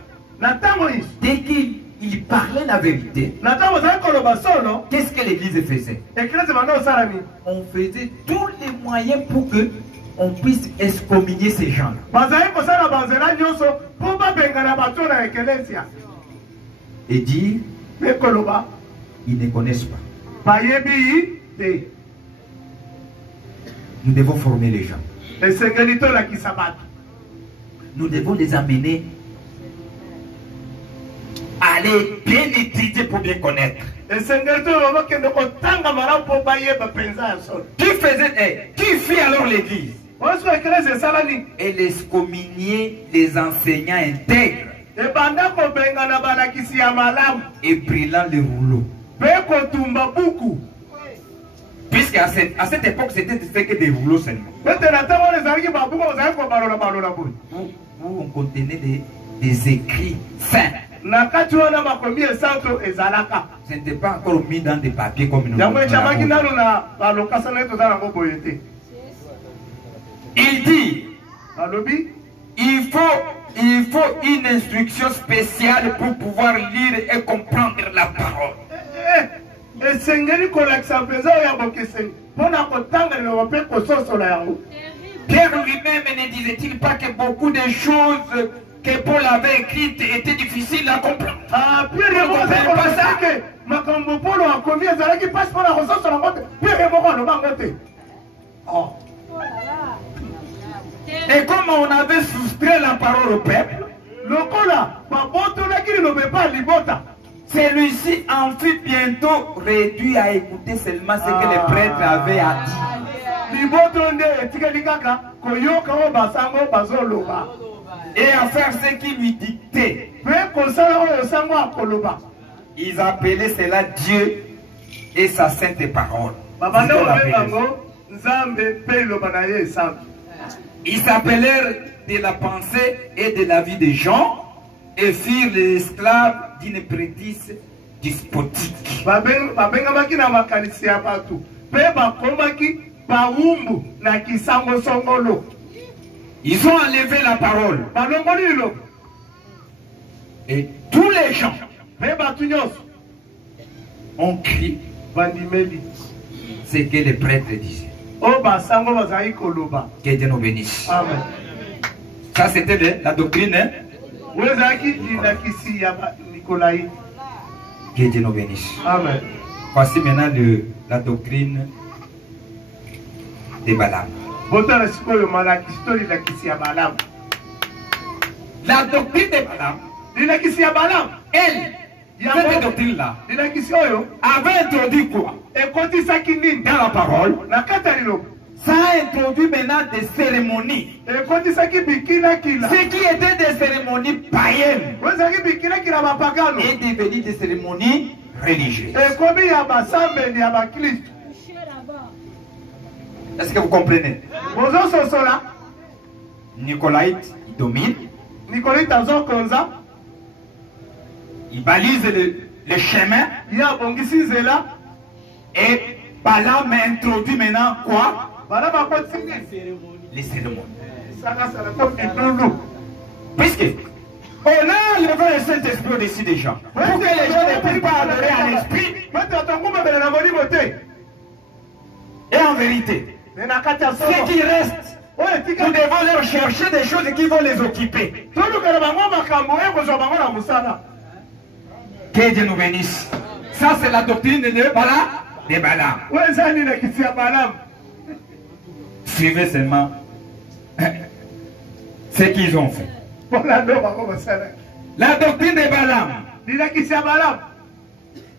dès qu'ils parlaient la vérité, qu'est-ce que l'église faisait? On faisait tous les moyens pour que on puisse excommunier ces gens-là. Et dire, ils ne connaissent pas. Nous devons former les gens. Nous devons les amener à aller bien étudier pour bien connaître. Qui fit alors l'église? Elle excommuniait les enseignants intègres et brûlant les rouleaux. Puisqu'à cette époque, c'était que des rouleaux seulement. Où on contenait des écrits saints. Ce n'était pas encore mis dans des papiers comme nous. Il dit, il faut il faut une instruction spéciale pour pouvoir lire et comprendre la parole. Pierre lui-même ne disait-il pas que beaucoup de choses que Paul avait écrites étaient difficiles à comprendre? Pierre ne comprenait pas ça. Et comme on avait soustrait la parole au peuple, celui-ci en fut bientôt réduit à écouter seulement ce que les prêtres avaient à dire. Et à faire ce qu'il lui dictait. Ils appelaient cela Dieu et sa sainte parole. Ils s'appelèrent de la pensée et de la vie des gens et firent les esclaves d'une prêtrise despotique. Ils ont enlevé la parole. Et tous les gens ont crié ce que les prêtres disaient. Que Dieu nous bénisse. Amen. Ça c'était la doctrine. Hein? Que Dieu nous bénisse. Amen. Voici maintenant la doctrine de Balaam. La doctrine de Balaam, elle, cette doctrine-là, avait introduit quoi? Dans la parole, ça a introduit maintenant des cérémonies. Ce qui était des cérémonies païennes est devenu des cérémonies religieuses. Est-ce que vous comprenez? Nicolaïte, il domine. Il balise le chemin. Et Balaam introduit maintenant quoi? Les cérémonies. Puisque on a levé le Saint-Esprit au-dessus des gens. Pour que les gens ne puissent pas adorer en esprit et en vérité. Ce qui reste, nous devons leur chercher des choses qui vont les occuper. Que Dieu nous bénisse. Ça, c'est la doctrine de Balaam. Suivez seulement ce qu'ils ont fait. La doctrine de Balaam.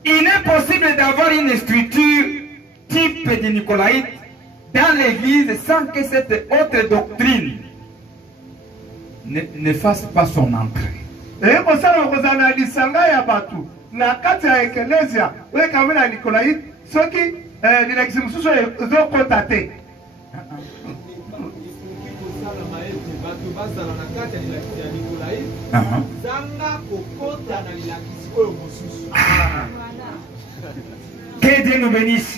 Il est possible d'avoir une structure type de Nicolaïte dans l'église sans que cette autre doctrine ne fasse pas son entrée. Que Dieu nous bénisse.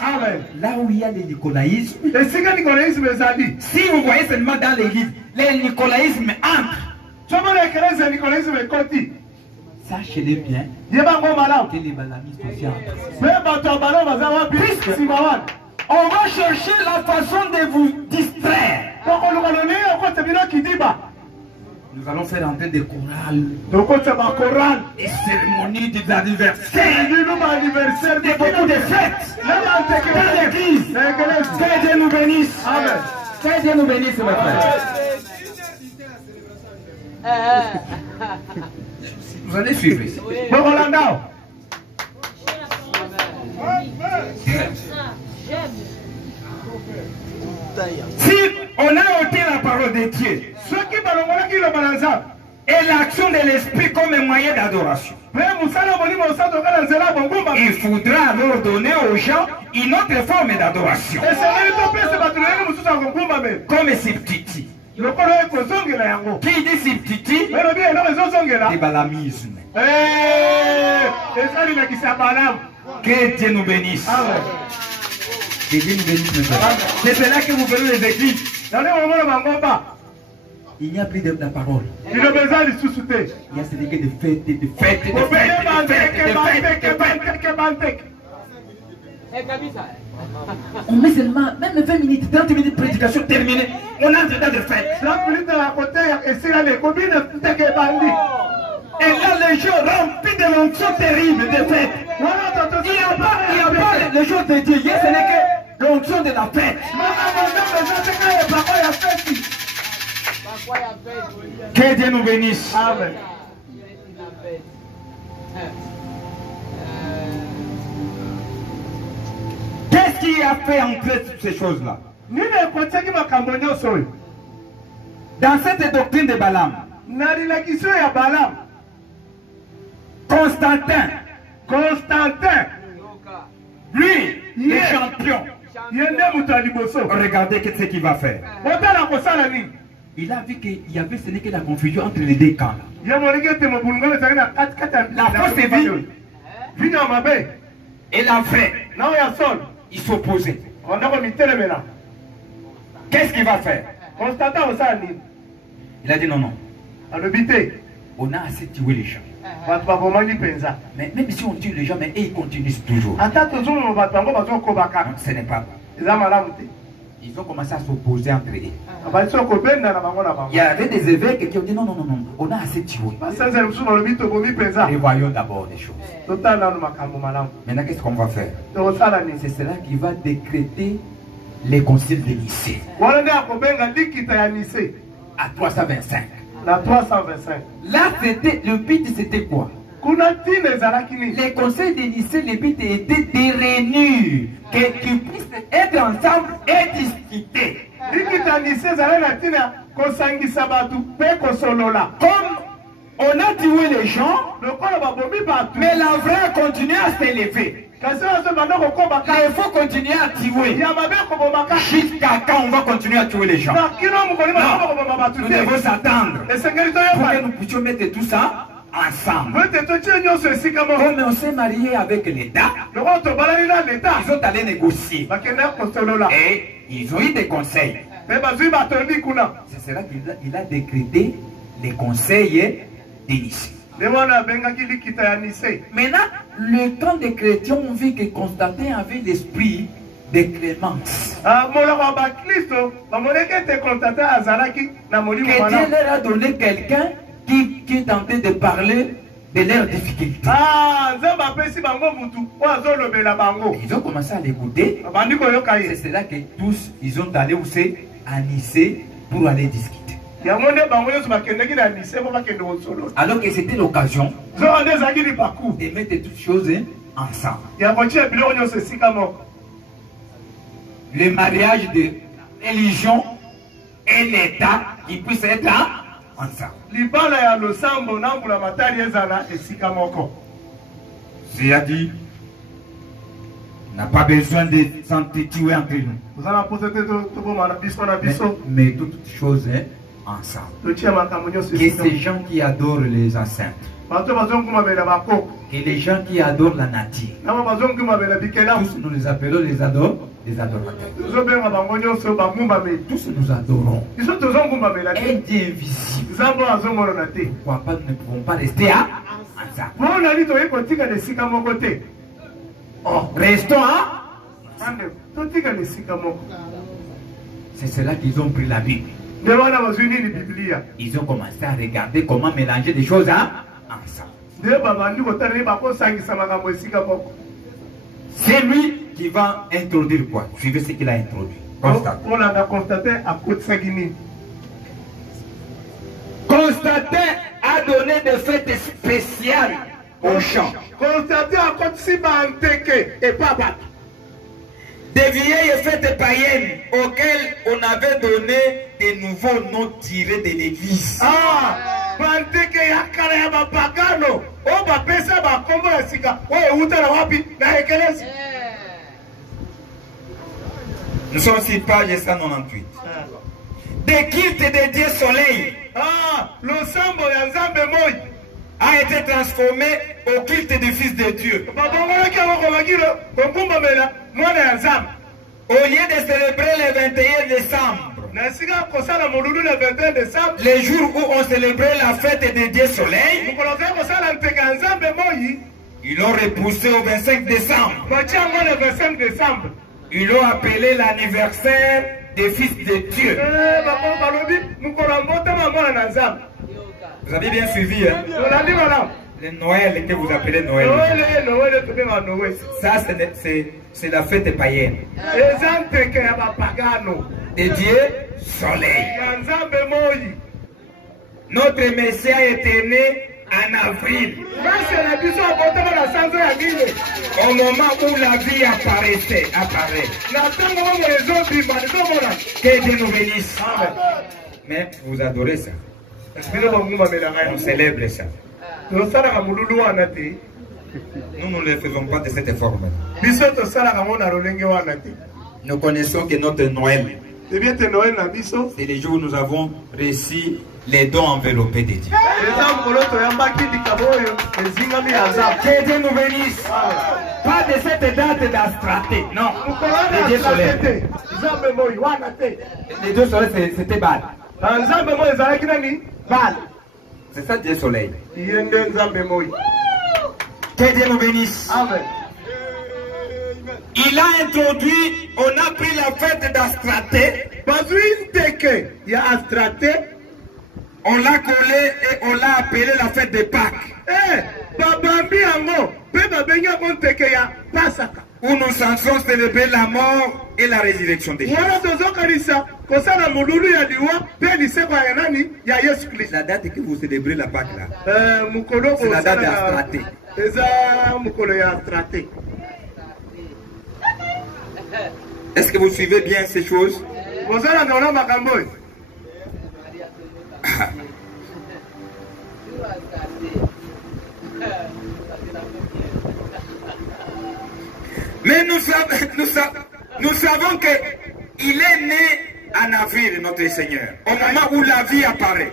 Là où il y a le nicolaïsme, si vous voyez seulement dans l'église, le nicolaïsme entre. Sachez-le bien que les balamistes aussi entrent. On va chercher la façon de vous distraire. Nous allons faire entrer des chorales, des cérémonies d'anniversaire, de beaucoup de fêtes dans l'église. Que Dieu nous bénisse. Amen. Que Dieu nous bénisse, mes frères. Vous allez suivre ici. Si on a ôté la parole de Dieu et l'action de l'esprit comme moyen d'adoration, il faudra alors donner aux gens une autre forme d'adoration, comme Siptiti. Qui dit Siptiti? C'est balamisme. Que Dieu nous bénisse. Que Dieu nous bénisse. C'est cela que vous verrez les églises. Il n'y a plus de la parole. Il a besoin de sous-souter. Il y a ce que de fêtes, de fêtes, de fêtes. On met seulement, même 20 minutes, 30 minutes de prédication terminée. On a dedans de fêtes. 30 minutes à côté, et c'est là les communes de bandits. Et là, les gens remplis de l'onction terrible de fête. Il n'y a pas le jour de Dieu. Ce n'est que l'onction de la fête. Que Dieu nous bénisse. Amen. Qu'est-ce qui a fait entrer toutes ces choses-là? Dans cette doctrine de Balaam, Constantin, lui, le champion, regardez ce qu'il va faire. Il a vu qu'il y avait ce n'est que la confusion entre les deux camps. La fausse vie et la vraie, ils s'opposaient. Qu'est-ce qu'il va faire? Il a dit non, non. On a assez tué les gens. Mais même si on tue les gens, mais ils continuent toujours. Non, ce n'est pas bon. Ils ont commencé à s'opposer entre eux. Il y avait des évêques qui ont dit non, non, non, non, on a assez tué. Et voyons d'abord les choses. Maintenant, qu'est-ce qu'on va faire? C'est cela qui va décréter les conciles de Nicée. À 325. Là, le but c'était quoi? Les conseils de Nicée, le but était de réunir, qu'ils puissent être ensemble et discuter. Comme on a tué les gens, mais la vraie continue à s'élever. Il faut continuer à tuer. Jusqu'à quand on va continuer à tuer les gens? Non, nous devons s'attendre pour que nous puissions mettre tout ça ensemble. Comme on s'est marié avec l'État, ils ont allé négocier. Et ils ont eu des conseils. C'est cela qu'il a décrété les conseils d'initié. Maintenant, le temps des chrétiens ont vu que Constantin avait l'esprit de clémence. Que Dieu leur a donné quelqu'un qui est en train de parler de leurs difficultés. Ils ont commencé à l'écouter. C'est cela que tous, ils ont allé aussi à Nicée pour aller discuter. Alors que c'était l'occasion de mettre toutes choses ensemble. Le mariage de religion et l'État qui puissent être ensemble. C'est-à-dire, on n'a pas besoin de s'entretuer entre nous. Mais toutes choses ensemble. Que ces gens qui adorent les enceintes, que les gens qui adorent la nature, tous nous les appelons les adorateurs. Tous nous adorons un Dieu invisible. Pourquoi pas, nous ne pouvons pas rester ensemble. Oh, restons c'est cela qu'ils ont pris la Bible. Ils ont commencé à regarder comment mélanger des choses ensemble. C'est lui qui va introduire quoi? Suivez ce qu'il a introduit. Constantin a donné des fêtes spéciales aux champs. Des vieilles fêtes païennes auxquelles on avait donné des nouveaux noms tirés de l'église. Nous sommes sur page 198. Des cultes de Dieu soleil a été transformé au culte du Fils de Dieu. Au lieu de célébrer le 21 décembre, les jours où on célébrait la fête des dieux soleil, ils l'ont repoussé au 25 décembre. Ils l'ont appelé l'anniversaire des fils de Dieu. Vous avez bien suivi, hein? Le Noël que vous appelez Noël. Ça, c'est la fête païenne. Des dieux soleil. Notre Messie était né en avril. Au moment où la vie apparaît. Que Dieu nous bénisse. Mais vous adorez ça. On célèbre ça. Nous ne le faisons pas de cette forme. Nous connaissons que notre Noël, c'est les jours où nous avons reçu les dons enveloppés de Dieu. Que Dieu nous bénisse. Pas de cette date d'Astraté, non. Les dieux solaires. Les dieux solaires, c'était Baal. C'est ça Dieu soleil. Que Dieu nous bénisse. Amen. Il a introduit, on a pris la fête d'Astraté. On l'a collé et on l'a appelé la fête de Pâques. Où nous censons célébrer la mort et la résurrection de Jésus. La date que vous célébrez la Pâques là, c'est la date d'Astraté. Est-ce que vous suivez bien ces choses? Mais nous savons qu'il est né en avril, notre Seigneur, au moment où la vie apparaît.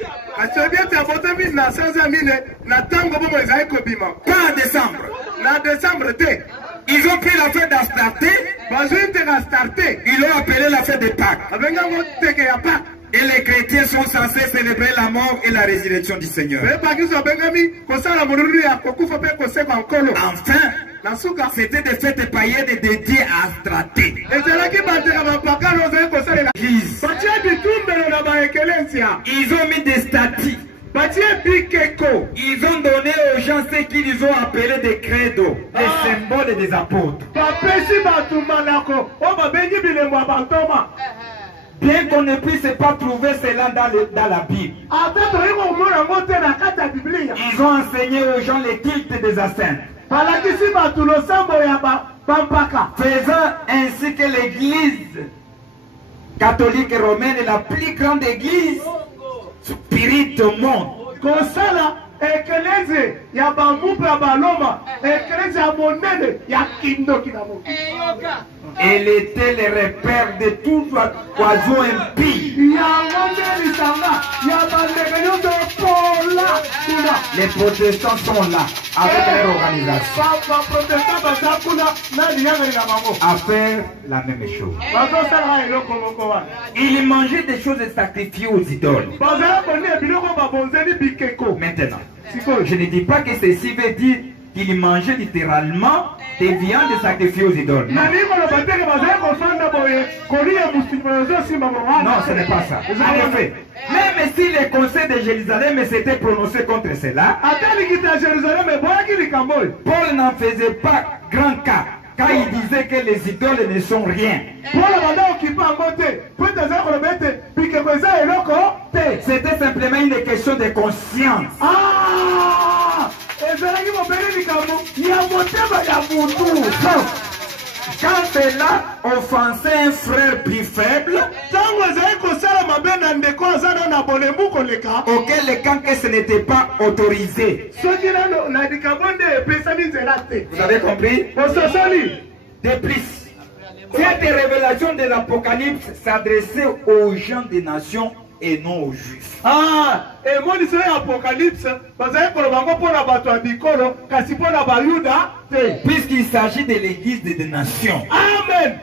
Pas en décembre. Ils ont pris la fête d'Astraté, ils l'ont appelé la fête de Pâques. Et les chrétiens sont censés célébrer la mort et la résurrection du Seigneur. Enfin, c'était des fêtes païennes dédiées à Astraté. Ils ont mis des statues. Ils ont donné aux gens ce qu'ils ont appelé des credos, des symboles des apôtres. Bien qu'on ne puisse pas trouver cela dans la Bible. Ils ont enseigné aux gens les cultes des saints. Faisant ainsi que l'église catholique romaine est la plus grande église spirite au monde. Elle était le repère de tout oiseau impie. Les protestants sont là avec leur organisation à faire la même chose. Ils mangeaient des choses sacrifiées aux idoles. Maintenant, je ne dis pas que ceci veut dire qu'il mangeait littéralement des viandes sacrifiées aux idoles. Non, non, ce n'est pas ça. En effet, même si le conseil de Jérusalem s'était prononcé contre cela, Paul n'en faisait pas grand cas, car il disait que les idoles ne sont rien. C'était simplement une question de conscience. Quand cela offensait un frère plus faible, auquel le camp que ce n'était pas autorisé. Vous avez compris? De plus, cette révélation de l'Apocalypse s'adressait aux gens des nations et non aux Juifs. Et moi, je suis Apocalypse, puisqu'il s'agit de l'église des nations. Amen.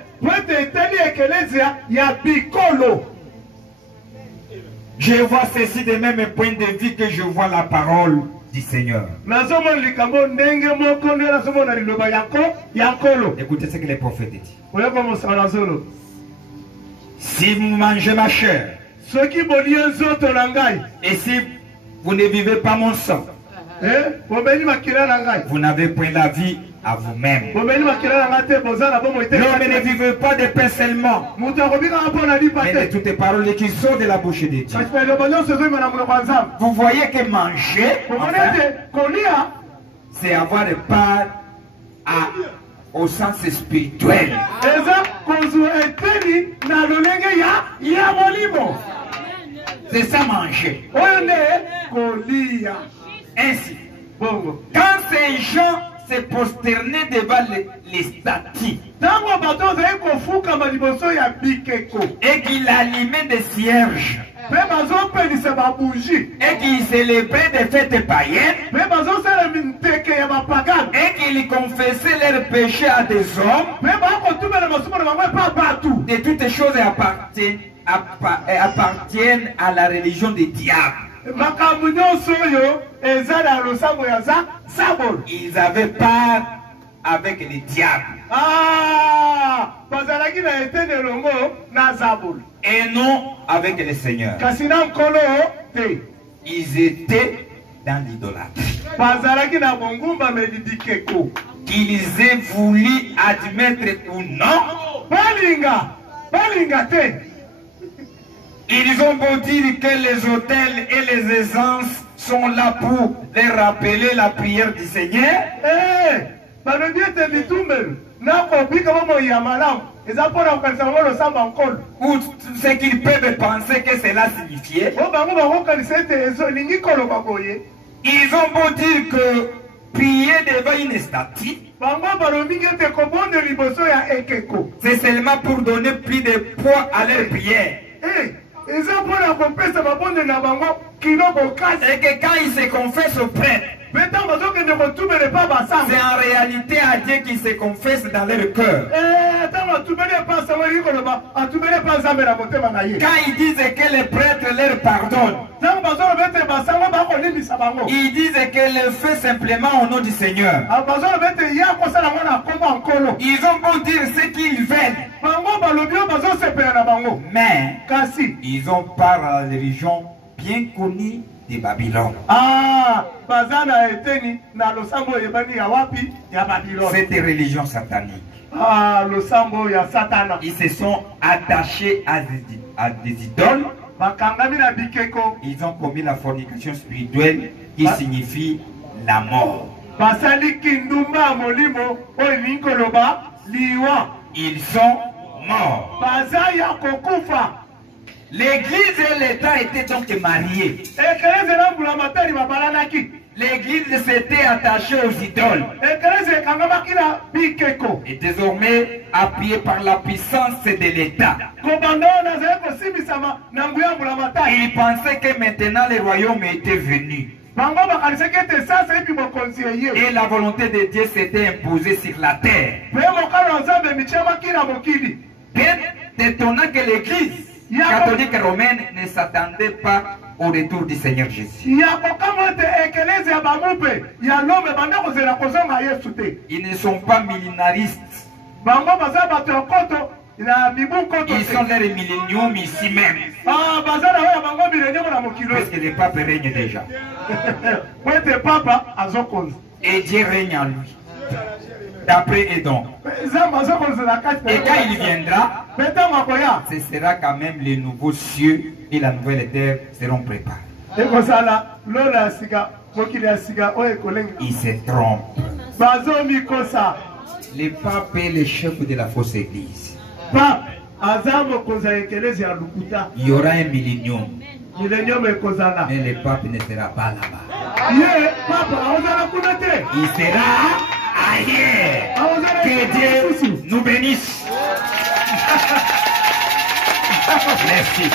Je vois ceci de même point de vue que je vois la parole du Seigneur. Écoutez ce que les prophètes disent. Si vous mangez ma chair, et si vous ne vivez pas mon sang, vous n'avez point la vie à vous-même. L'homme ne vivait pas de pain seulement, mais de toutes les paroles qui sortent de la bouche de Dieu. Vous voyez que manger, c'est avoir part au sens spirituel. C'est ça manger. Ainsi, quand ces gens se prosternaient devant les statues et qu'il allumait des cierges et qu'il célébrait des fêtes païennes et qu'il confessait leurs péchés à des hommes, de toutes choses appartiennent à la religion des diables. Ils avaient part avec les diables. Et non avec le Seigneur. Ils étaient dans l'idolâtrie. Qu'ils aient voulu admettre ou non, ils ont beau dire que les autels et les essences sont là pour les rappeler la prière du Seigneur. Ou ce qu'ils peuvent penser que cela signifiait. Ils ont beau dire que prier devant une statue, c'est seulement pour donner plus de poids à leur prière. Et que quand ils se confessent au prêtre, c'est en réalité à Dieu qu'ils se confessent dans leur cœur. Quand ils disent que les prêtres leur pardonnent, ils disent que le fait simplement au nom du Seigneur. Ils ont beau dire ce qu'ils veulent, mais ils ont part à la religion bien connue de Babylone. Cette religion satanique. Ils se sont attachés à des idoles. Ils ont commis la fornication spirituelle qui signifie la mort. Ils sont morts. L'église et l'État étaient donc mariés. L'église s'était attachée aux idoles. Et désormais appuyée par la puissance de l'État. Ils pensaient que maintenant le royaume était venu. Et la volonté de Dieu s'était imposée sur la terre. Bien étonnant que l'église catholique romaine ne s'attendait pas au retour du Seigneur Jésus. Ils ne sont pas millénaristes. Ils sont dans les milléniums ici même. Parce que le pape règne déjà. Et Dieu règne en lui. D'après Edom. Et quand il viendra, ce sera quand même les nouveaux cieux et la nouvelle terre seront préparés. Ils se trompent. Le pape est le chef de la fausse église. Il y aura un millénium. Mais le pape ne sera pas là-bas. Il sera ailleurs. Que Dieu nous bénisse. Merci.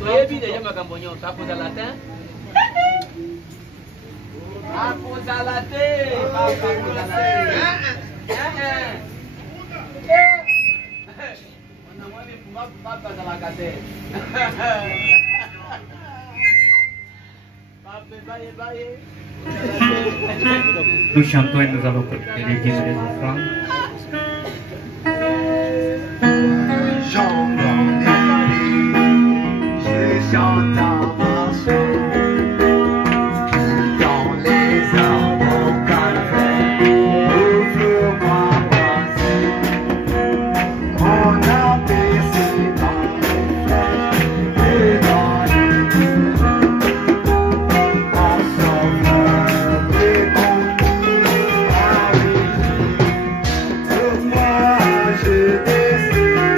Toyebi deja makambo nyonso akoza latin. Nous chantons et nous allons collecter les dîmes et les offrandes. Je chante en marchant dans les arbres au café. Ouvre-moi voici mon aperçu dans les fleurs et dans les dunes. En sauveur et mon pour moi je désire,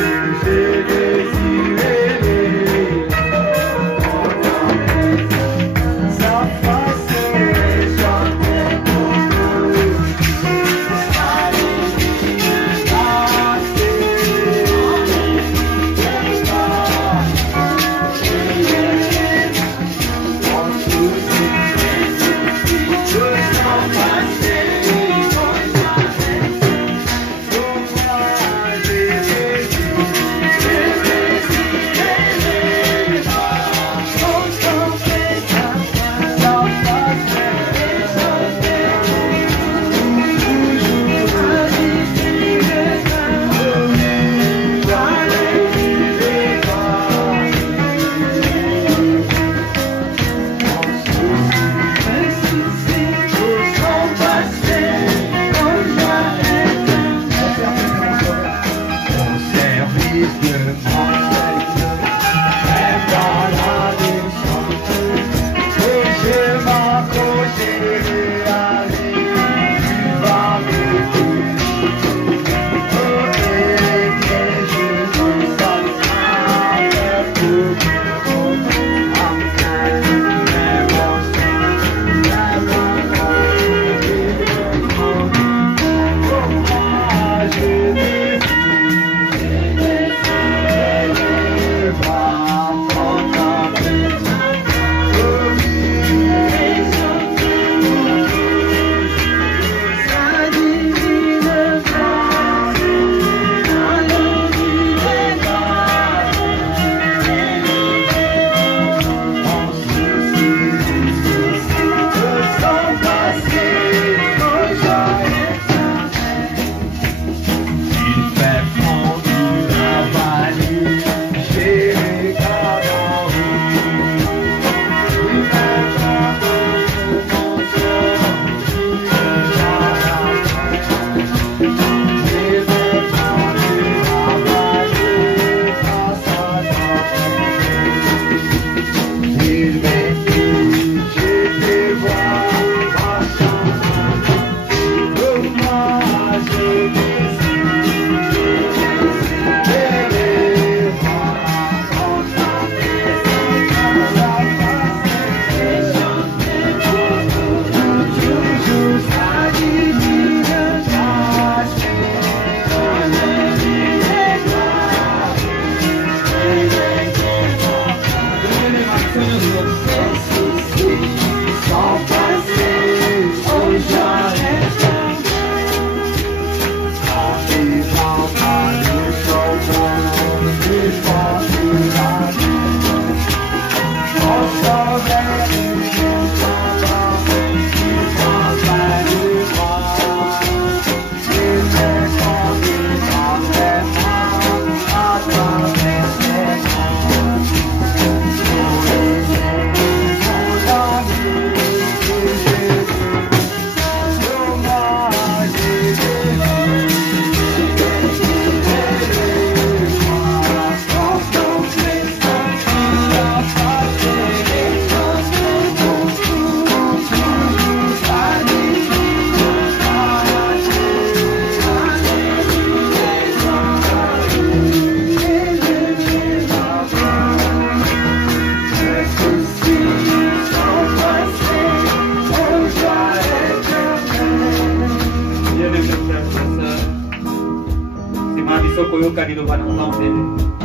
j'ai désiré les sa face et chanter pour nous.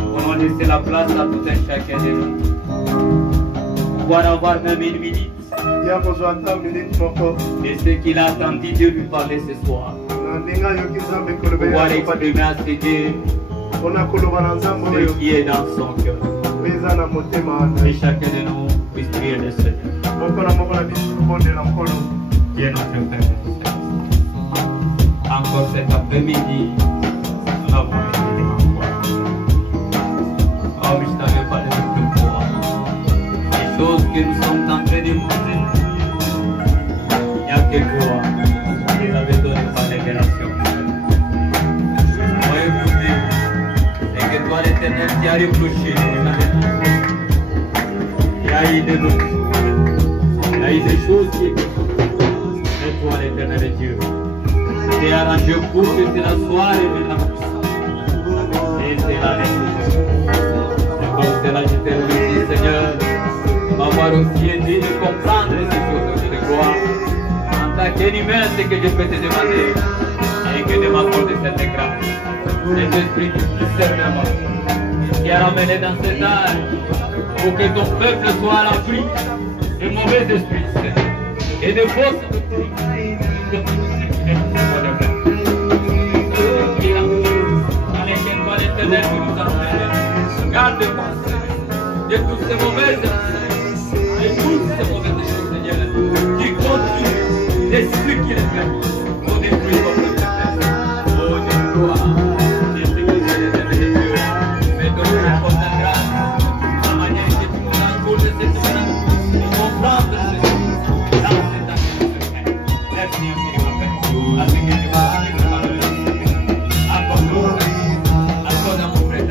On va laisser la place à tout un chacun de nous. Pouvoir avoir même une minute. Et ce qu'il a attendu Dieu lui parler ce soir. Pouvoir exprimer à ses dieux ce qui est dans son cœur. Et chacun de nous puisse prier le Seigneur. Dieu notre Père. Encore cet après-midi, nous avons été devant toi. Oh, mais je t'avais parlé de toi. Les choses que nous sommes en train de montrer, il n'y a que toi qui les avais donné par révélation. Moi, écoutez, c'est que toi, l'Éternel, qui a reproché il y a eu des choses, il y a eu des choses qui étaient. Mais toi, l'Éternel est Dieu. C'est arrangé pour que c'est la soirée maintenant. Et c'est la réponse. Et comme cela, je te remercie, Seigneur, m'avoir aussi aidé de comprendre ces choses de gloire. En tant qu'humain, c'est que je peux te demander et que de m'accorder cette grâce. Cet esprit qui serve à moi, qui a ramené dans cet âge pour que ton peuple soit rempli de mauvais esprits et de fausses esprits. Garde-moi de toutes ces mauvaises choses, Seigneur, qui continuent de ce qui les fait pour détruire votre peuple. Oh, de gloire, je te bénis, Dieu, fais ton rapport de grâce, la manière que tu nous accordes cette semaine, pour comprendre dans cet acte. Merci, infiniment, Père, à ce que tu m'as dit de parler. Accorde-moi, accorde à mon frère.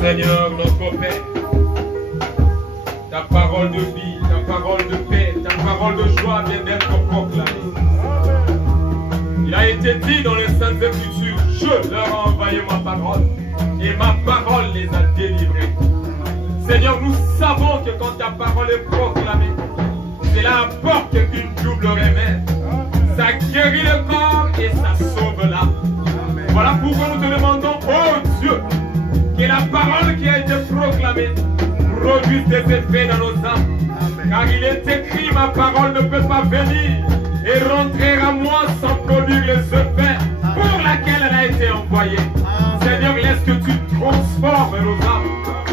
Seigneur, notre Père, ta parole de vie, ta parole de paix, ta parole de joie vient d'être proclamée. Il a été dit dans les Saintes Écritures, je leur ai envoyé ma parole et ma parole les a délivrés. Seigneur, nous savons que quand ta parole est proclamée, cela apporte une double remède. Ça guérit le corps et ça sauve l'âme. Voilà pourquoi nous te demandons, oh Dieu, que la parole qui a été proclamée produise des effets dans nos âmes. Car il est écrit, ma parole ne peut pas venir et rentrer à moi sans produire les effets pour laquelle elle a été envoyée. Seigneur, laisse que tu transformes nos âmes.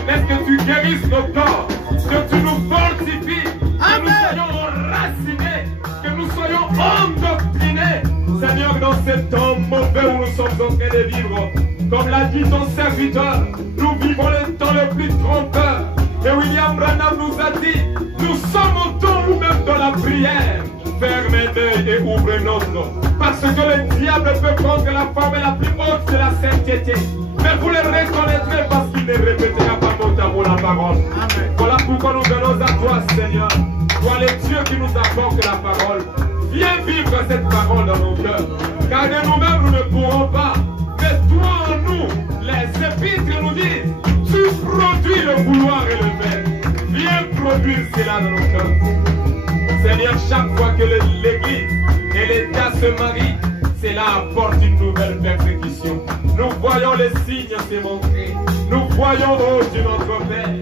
Laisse que tu guérisses nos corps. Que tu nous fortifies. Que nous soyons enracinés. Que nous soyons endoctrinés. Seigneur, dans ce temps mauvais où nous sommes en train de vivre, comme l'a dit ton serviteur, nous vivons le temps le plus trompeur. Et William Branham nous a dit, nous sommes au temps nous-mêmes dans la prière. Fermez l'œil et ouvrez notre. Parce que le diable peut prendre la forme la plus haute de la sainteté. Mais vous le reconnaîtrez parce qu'il ne répétera pas mot à mot la parole. Amen. Voilà pourquoi nous venons à toi, Seigneur. Toi, le Dieu qui nous apporte la parole. Viens vivre cette parole dans nos cœurs. Car de nous-mêmes, nous ne pourrons pas. Mais toi en nous, les épîtres nous disent, tu produis le vouloir et le faire. Viens produire cela dans nos cœurs. Seigneur, chaque fois que l'Église et l'État se marient, cela apporte une nouvelle persécution. Nous voyons les signes se montrer. Nous voyons, oh Dieu notre Père,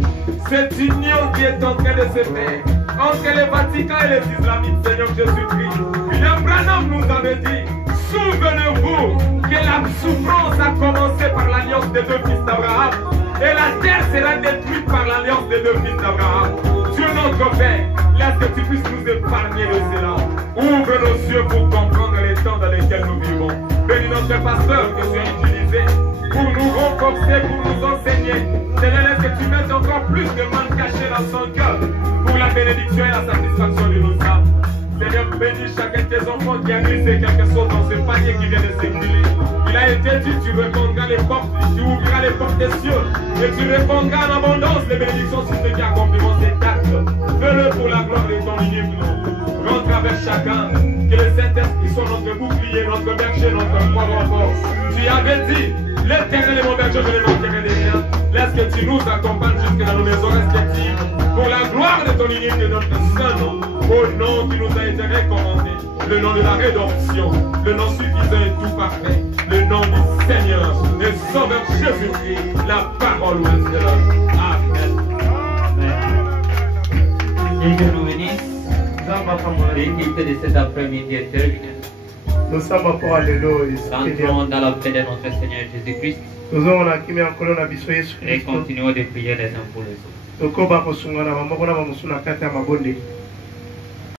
cette union qui est en train de se faire entre le Vatican et les Islamites, Seigneur Jésus-Christ. William Branham nous avait dit, souvenez-vous que la souffrance a commencé par l'alliance des deux fils d'Abraham. Et la terre sera détruite par l'alliance des deux fils d'Abraham. Dieu notre Père, laisse que tu puisses nous épargner de cela. Ouvre nos yeux pour comprendre les temps dans lesquels nous vivons. Bénis notre pasteur que tu as utilisé pour nous renforcer, pour nous enseigner. Seigneur, laisse que tu mettes encore plus de mannes cachées dans son cœur pour la bénédiction et la satisfaction de nos âmes. Seigneur, bénis chacun de tes enfants qui a glissé quelque chose dans ce panier qui vient de s'écouler. Il a été dit, tu répondras les portes, tu ouvriras les portes des cieux et tu répondras en abondance les bénédictions sur ceux qui accompliront cet acte. Fais-le pour la gloire de ton unique nom. Rentre avec chacun, que le Saint-Esprit soit notre bouclier, notre berger, notre foi renfort. Tu avais dit, l'Éternel est mon berger, je ne manquerai de rien. Laisse que tu nous accompagnes jusque dans nos maisons respectives. Pour la gloire de ton unique et de notre saint nom, au nom qui nous a été recommandé, le nom de la rédemption, le nom suffisant et tout parfait, le nom du Seigneur et Sauveur Jésus-Christ, la parole de l'homme. Amen. Et que nous bénisse l'équipe de cet après-midi éternel. Nous sommes encore alléluia. Entrons dans la paix de notre Seigneur Jésus-Christ et continuons de prier les uns pour les autres.